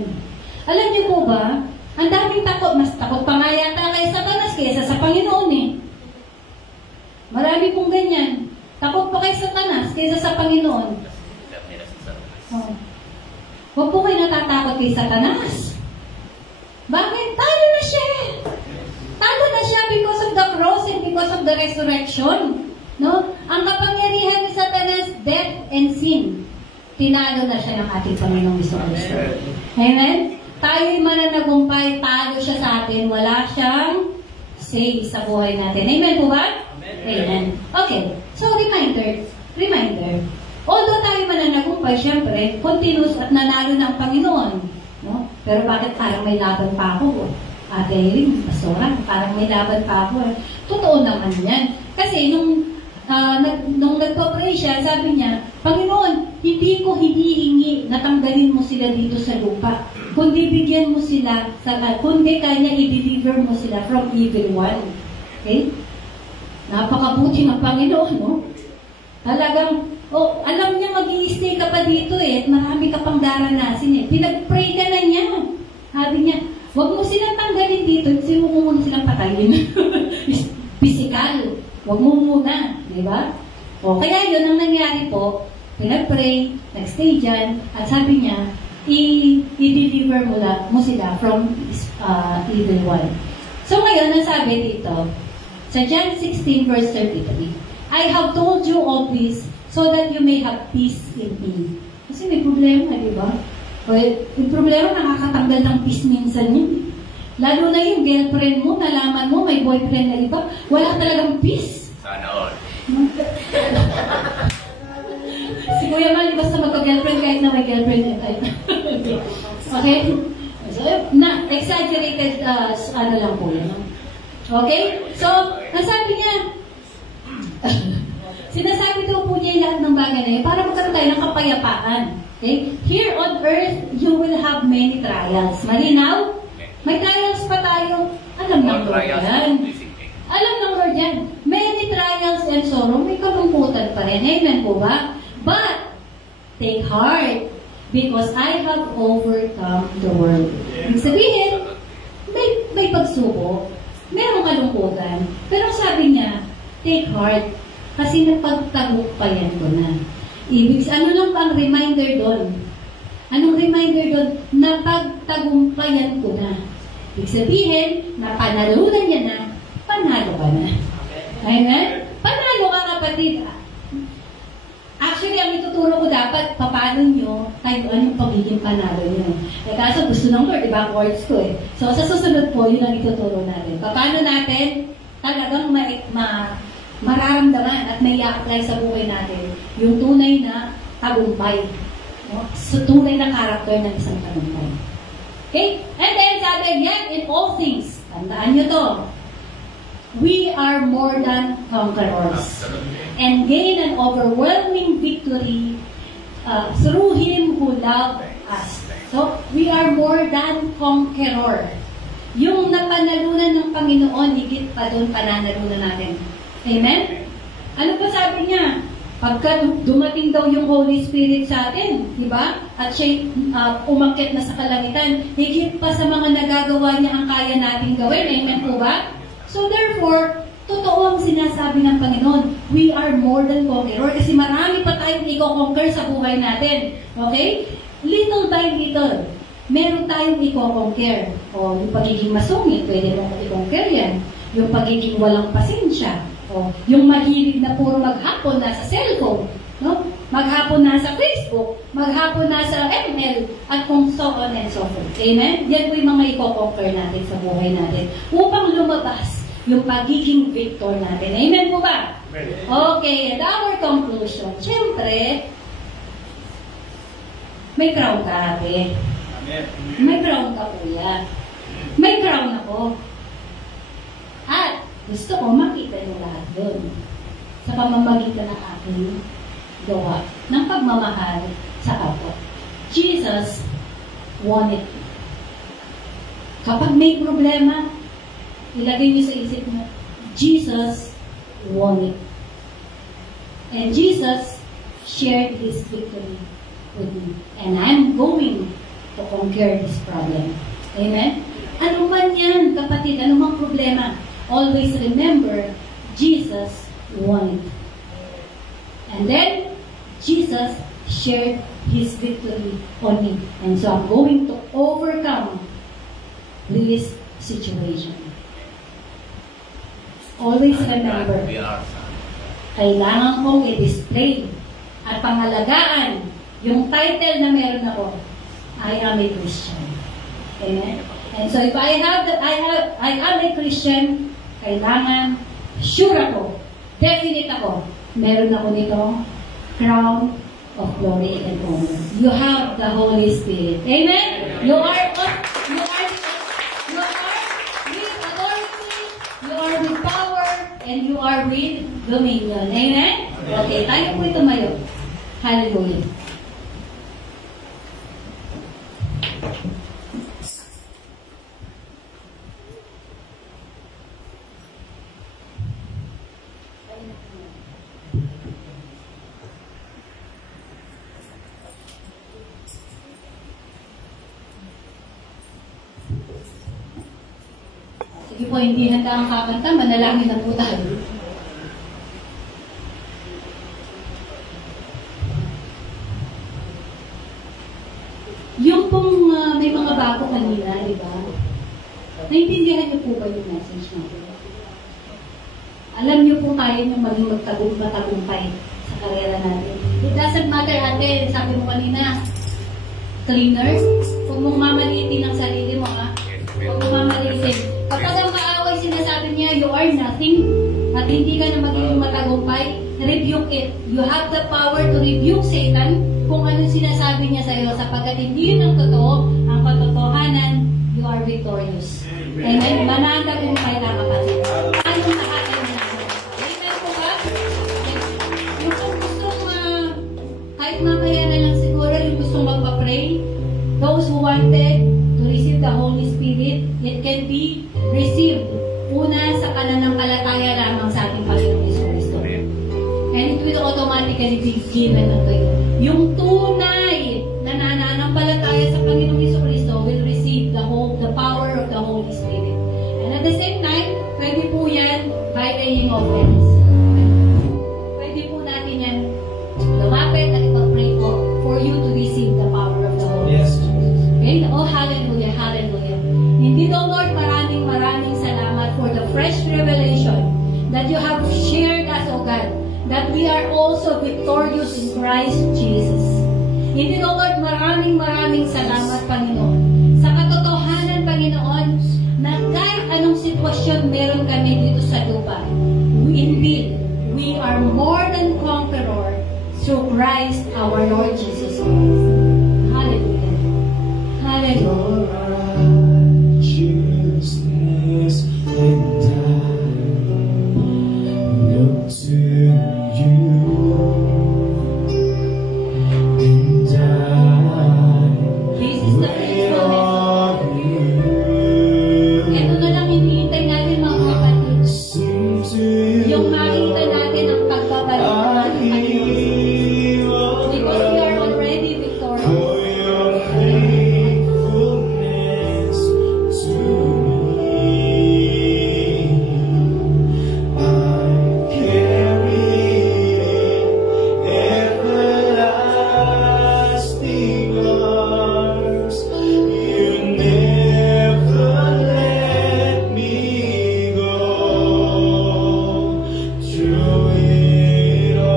Alam niyo po ba, ang daming takot. Mas takot pa nga yata kay Satanas kaysa sa Panginoon eh. Marami pong ganyan. Takot pa kay Satanas kaysa sa Panginoon. Huwag po kayo natatakot kay Satanas. Bakit? Talo na siya. Talo na siya because of the cross and because of the resurrection. No? Ang kapangyarihan ni Satanas, death and sin. Tinalo na siya ng ating Panginoong Jesucristo. Amen? Tayo'y mananagumpay, talo siya sa atin. Wala siyang say sa buhay natin. Amen po ba? Amen. Okay. So, reminder. Although tayo mananagumpay, syempre, continuous at nanalo na ang Panginoon. No? Pero bakit parang may laban pa ako? Ate Irene, Pastora, parang may laban pa ako. Totoo naman yan. Kasi nung nagpa-pray siya, sabi niya, Panginoon, hindi ko hinihingi na tanggalin mo sila dito sa lupa. kundi bigyan mo sila, kundi kanya i-deliver mo sila from evil one. Okay? Napakabuti ng Panginoon, no? Talagang, alam niya mag-i-stay ka pa dito eh, at marami ka pang daranasin eh. Pinag-pray ka na niya. Sabi niya, huwag mo silang tanggalin dito, kasi huwag mo muna silang patayin. Physical. Huwag mo muna, di ba? O, kaya yun ang nangyari po, pinag-pray, nag-stay dyan, at sabi niya, i-deliver mo sila from evil one. So ngayon, ang sabi dito, sa John 16 verse 33, I have told you all this so that you may have peace in me. Kasi may problema, di ba? Yung problema, nakakatanggal ng peace minsan yun. Lalo na yung girlfriend mo, nalaman mo, may boyfriend na iba, wala talagang peace. Sana all. Si Kuya Mali, basta magka-girlfriend kahit na may girlfriend na tayo. Okay? So, exaggerated, ano lang po yun. Okay? So, nasabi niya, sinasabi daw po niya yung lahat ng bagay na yun para magkaroon tayo ng kapayapaan. Okay? Here on earth, you will have many trials. Malinaw? May trials pa tayo. Alam ng Lord yan. Alam ng Lord yan. Many trials and sorrow, may kalungkutan pa rin. Amen po ba? But, take heart, because I have overcome the world. Ibig sabihin, may pagsubok, mayroong kalungkutan. Pero sabi niya, take heart, kasi napagtagumpayan ko na. Ano lang pang reminder doon? Anong reminder doon? Napagtagumpayan ko na. Ibig sabihin, napanalunan niya na, panalo ka na. Amen? Panalo ka, kapatid. Actually, ang ituturo ko dapat, paano nyo, tayo anong pagiging panalo nyo. Eh, kaso gusto ng Lord, ibang words ko eh. So, sa susunod po, yun ang ituturo natin. Paano natin talagang mararamdaman at may i-apply sa buhay natin yung tunay na tagumpay. No? So, tunay na karakter ng isang tagumpay. Okay? And then, sabi yan, in all things, tandaan nyo to, we are more than conquerors and gain an overwhelming victory through Him who loved us. So, we are more than conqueror. Yung napanalunan ng Panginoon, higit pa doon pananalunan natin. Amen? Ano pa sabi niya? Pagka dumating daw yung Holy Spirit sa atin, di ba? At siya umakyat na sa kalangitan, higit pa sa mga nagagawa niya ang kaya nating gawin. Amen po ba? So therefore, totoo ang sinasabi ng Panginoon, we are more than conqueror kasi marami pa tayong i-conquer sa buhay natin. Okay? Little by little, meron tayong i-conquer. O, yung pagiging masungit, pwede mo i-conquer yan. Yung pagiging walang pasensya. O, yung mahilig na puro maghapon nasa cellphone. No? Maghapon nasa Facebook, maghapon nasa ML, at kung so on and so forth. Amen? Yan po yung mga i-conquer natin sa buhay natin upang lumabas yung pagiging victor natin. Amen po ba? Okay, and our conclusion. Siyempre, may crown ka, ate. May crown ka, kuya. May crown ako. At gusto ko makita nyo lahat doon sa pamamagitan ng aking gawa ng pagmamahal sa kapwa. Jesus won it. Kapag may problema, ilagay niyo sa isip mo, Jesus won it. And Jesus shared His victory with me. And I'm going to conquer this problem. Amen? Ano man yan, kapatid, ano mang problema, always remember, Jesus won it. And then, Jesus shared His victory on me. And so I'm going to overcome this situation. Always remember, kailangan kong i-display at pangalagaan yung title na meron ako, I am a Christian. Amen? And so if I am a Christian, kailangan, sure ako, definite ako, meron ako nitong crown of glory and honor. You have the Holy Spirit. Amen? You are with authority, you are with power, and you are with dominion. Amen? Okay, tayo po tumayo. Hallelujah. Sige po, hindi handa ang kakanta, manalangin na po tayo. Yung pong may mga bago kanina, di ba? Naintindihan niyo po ba yung message natin? Alam niyo po kaya niyo maging matagumpay sa karera natin. It doesn't matter, ate, sabi mo kanina, cleaner, huwag mong mamalitin ang sarili mo, ha? Huwag mong mamalitin. Kapag ang kaaway sinasabi niya, you are nothing, at hindi ka na magiging matagumpay, rebuke it. You have the power to rebuke Satan kung ano sinasabi niya sa iyo, sapagkat hindi yun ang totoo, ang katotohanan, you are victorious. Amen? Manantagumpay na kapatid. Anong nakakaya na natin? Amen po ba? Yung kung gustong, kahit mamaya na lang siguro, yung gustong magpa-pray, those who wanted to receive the Holy Spirit, it can be received. Una, sa pananampalataya lamang sa ating Panginoon Hesus Kristo. And it will automatically be given unto you. Yung tunay na nananampalataya sa Panginoong Hesus Kristo will receive the hope, the power of the Holy Spirit. And at the same time, pwede po yan by laying of hands. Pwede po natin yan lumapit at ipag-pray po for you to receive the power of the Holy Spirit. Okay? Oh, hallelujah, hallelujah. Indeed, O Lord, maraming salamat for the fresh revelation that you have shared us, O God, that we are also victorious in Christ Jesus. Indeed, O Lord, maraming salamat, Panginoon, sa katotohanan, Panginoon, na kahit anong sitwasyon meron kami dito sa lupa, we are more than conqueror through Christ our Lord Jesus Christ. Hallelujah. Hallelujah. Righteousness and I look to you, and This is the faithfulness. Ito na lang hinihintay natin, mga kapatid. Yung makita natin ang pagbabalik ng ating Panginoon. Because we are already victorious. for your faithfulness to me. I carry everlasting arms. You never let me go through it all.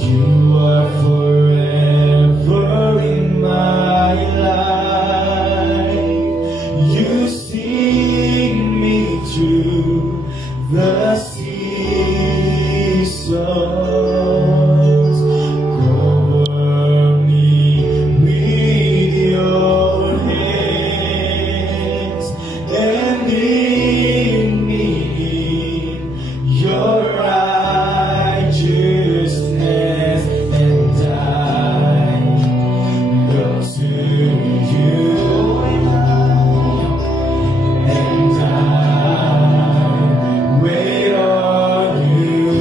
You are forever in my life. You see me through the seasons. Cover me with your hands and lead me in your righteousness, and I look to you, and I wait on you.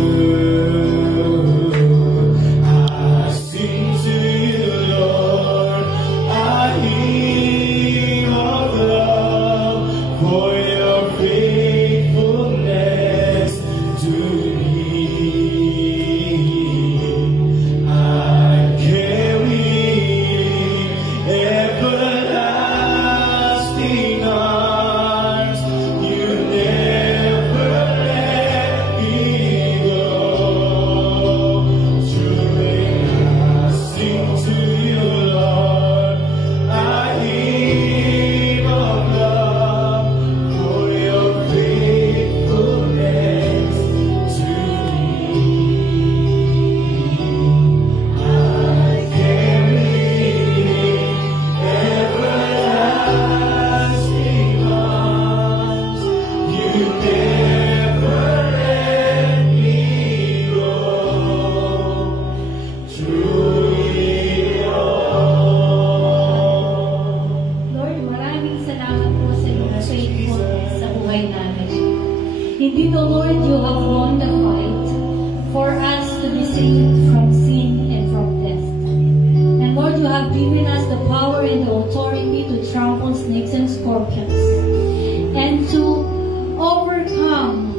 I sing to you, Lord. I hear of love for your faithfulness to me. I carry everlasting arms. You never let me go. Truly, I sing to you, Lord. I hear of love for your faithfulness to me. I carry everlasting arms. You never let me go through it all. Lord, maraming salamat po sa iyong faithfulness sa buhay namin. Indeed, O Lord, you have won the fight for us to be saved from sin and from death. given us the power and the authority to trample snakes and scorpions and to overcome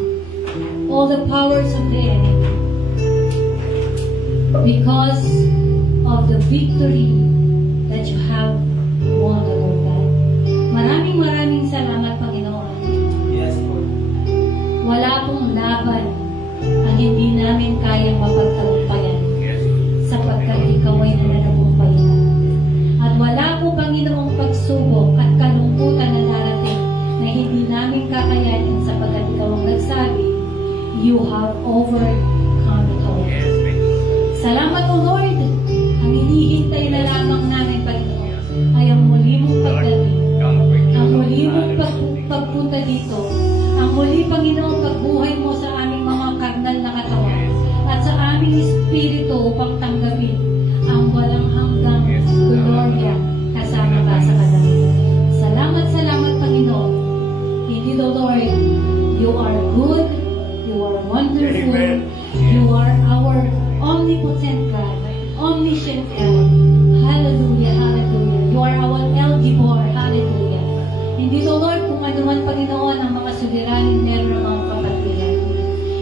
all the powers of the enemy because of the victory that you have won, O Lord God. Maraming salamat, Panginoon. Yes, Lord. Wala pong laban ang hindi namin kayang mapagtagumpayan Yes. sapagkat ikaw ay nananagumpayan. At wala po, Panginoong, pagsubok at kalungkutan na darating na hindi namin kakayanin sapagkat ikaw ang nagsabi, you have overcome it all. Yes, Salamat, O Lord. Ang hinihintay na lamang namin, Panginoon, ay ang muli mong pagdating. Ang muli mong pagpunta dito. Ang muli, Panginoon, pagbuhay mo sa aming mga karnal na katawan at sa aming espiritu upang tanggapin ang walang hanggang gloria kasama ka sa kalangitan. Salamat, Panginoon. Indeed, O Lord, you are good, you are wonderful, you are our omnipotent God, omniscient God. Hallelujah, hallelujah. You are our El Gibor, hallelujah. Hindi, O Lord, kung ano man, Panginoon, ang mga suliranin meron ng mga kapatiran.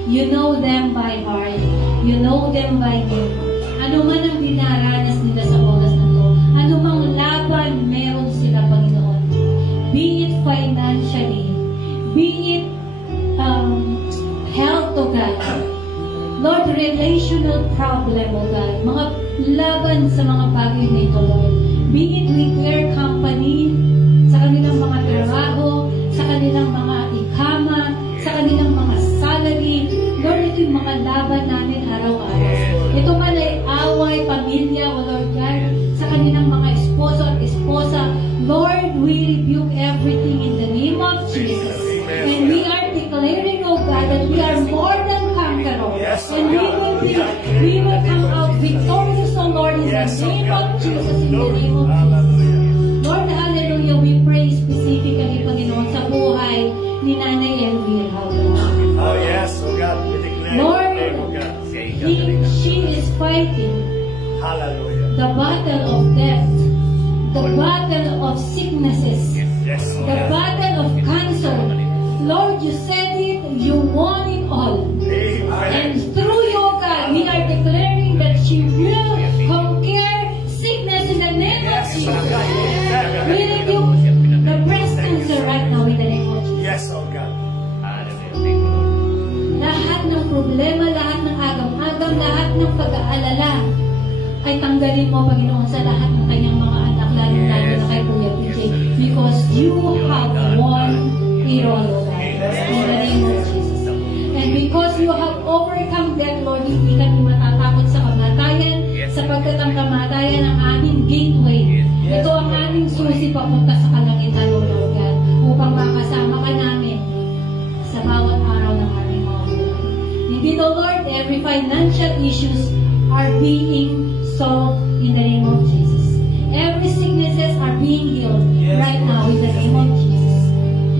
You know them by heart. You know them by name. Ano man ang dinaranas nila sa oras na to, ano mang laban meron sila, Panginoon. Be it financially, be it health, O God. Lord, relational problem, O God. Mga laban sa mga bagay na ito, Lord. Be it with their company, sa kanilang mga trabaho, sa kanilang mga ikama, sa kanilang mga salary. Lord, ito yung mga laban namin araw-araw. Ito man ay away, pamilya, O Lord God, sa kanilang mga esposo at esposa. Lord, we rebuke everything in the name of Jesus. And we are declaring, O God, that we are more than conquerors. And we will come out victorious, O Lord, in the name of Jesus, in the name of Jesus. Lord, hallelujah, we pray specifically, Panginoon, sa buhay ni Nanay Elvira. Oh yes, oh God, we declare Lord, the name of God. she is fighting Hallelujah. the battle of death, the battle of sicknesses, Yes, oh the God. battle of cancer. Lord, you said it, you won it all. Amen. And through your God, we are declaring that she will conquer sickness in the name of Jesus. We rebuke the breast cancer right now in the name of Jesus. Yes, oh God. Lahat ng problema, lahat ng agam-agam, lahat ng pag-aalala ay tanggalin mo, Panginoon, sa lahat ng kanyang mga anak, lalo-lalo na kay Kuya PJ. Because you have won it all, O God. In the name of Jesus. And because you have overcome death, Lord, hindi kami matatakot sa kamatayan, sapagkat ang kamatayan ang aming gateway. Ito ang aming susi papunta sa kalangitan, O Lord God, upang makasama ka namin sa bawat araw ng aming mga buhay. Indeed, O Lord, every financial issues are being solved in the name of Jesus. Every sicknesses are being healed right now in the name of Jesus.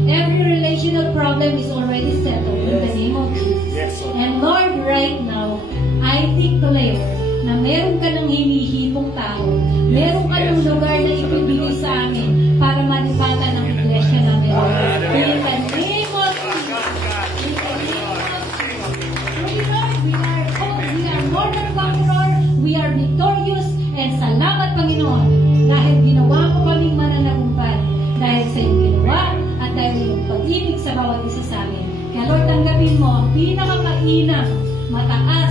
Every relational problem is already settled in the name of Jesus. And Lord, right now, I declare na meron ka ng hinihipong tao, meron ka ng lugar na ibibigay sa amin para malipatan ang iglesia namin. In the name of Jesus. In the name of Jesus. Lord, we are more than conqueror, we are victorious, and salamat, Panginoon, dahil ginawa mo kaming mananagumpay, dahil sa iyong ginawa, at dahil iyong pag-ibig sa bawat isa sa amin. Kaya Lord, tanggapin mo ang pinakamainam, mataas,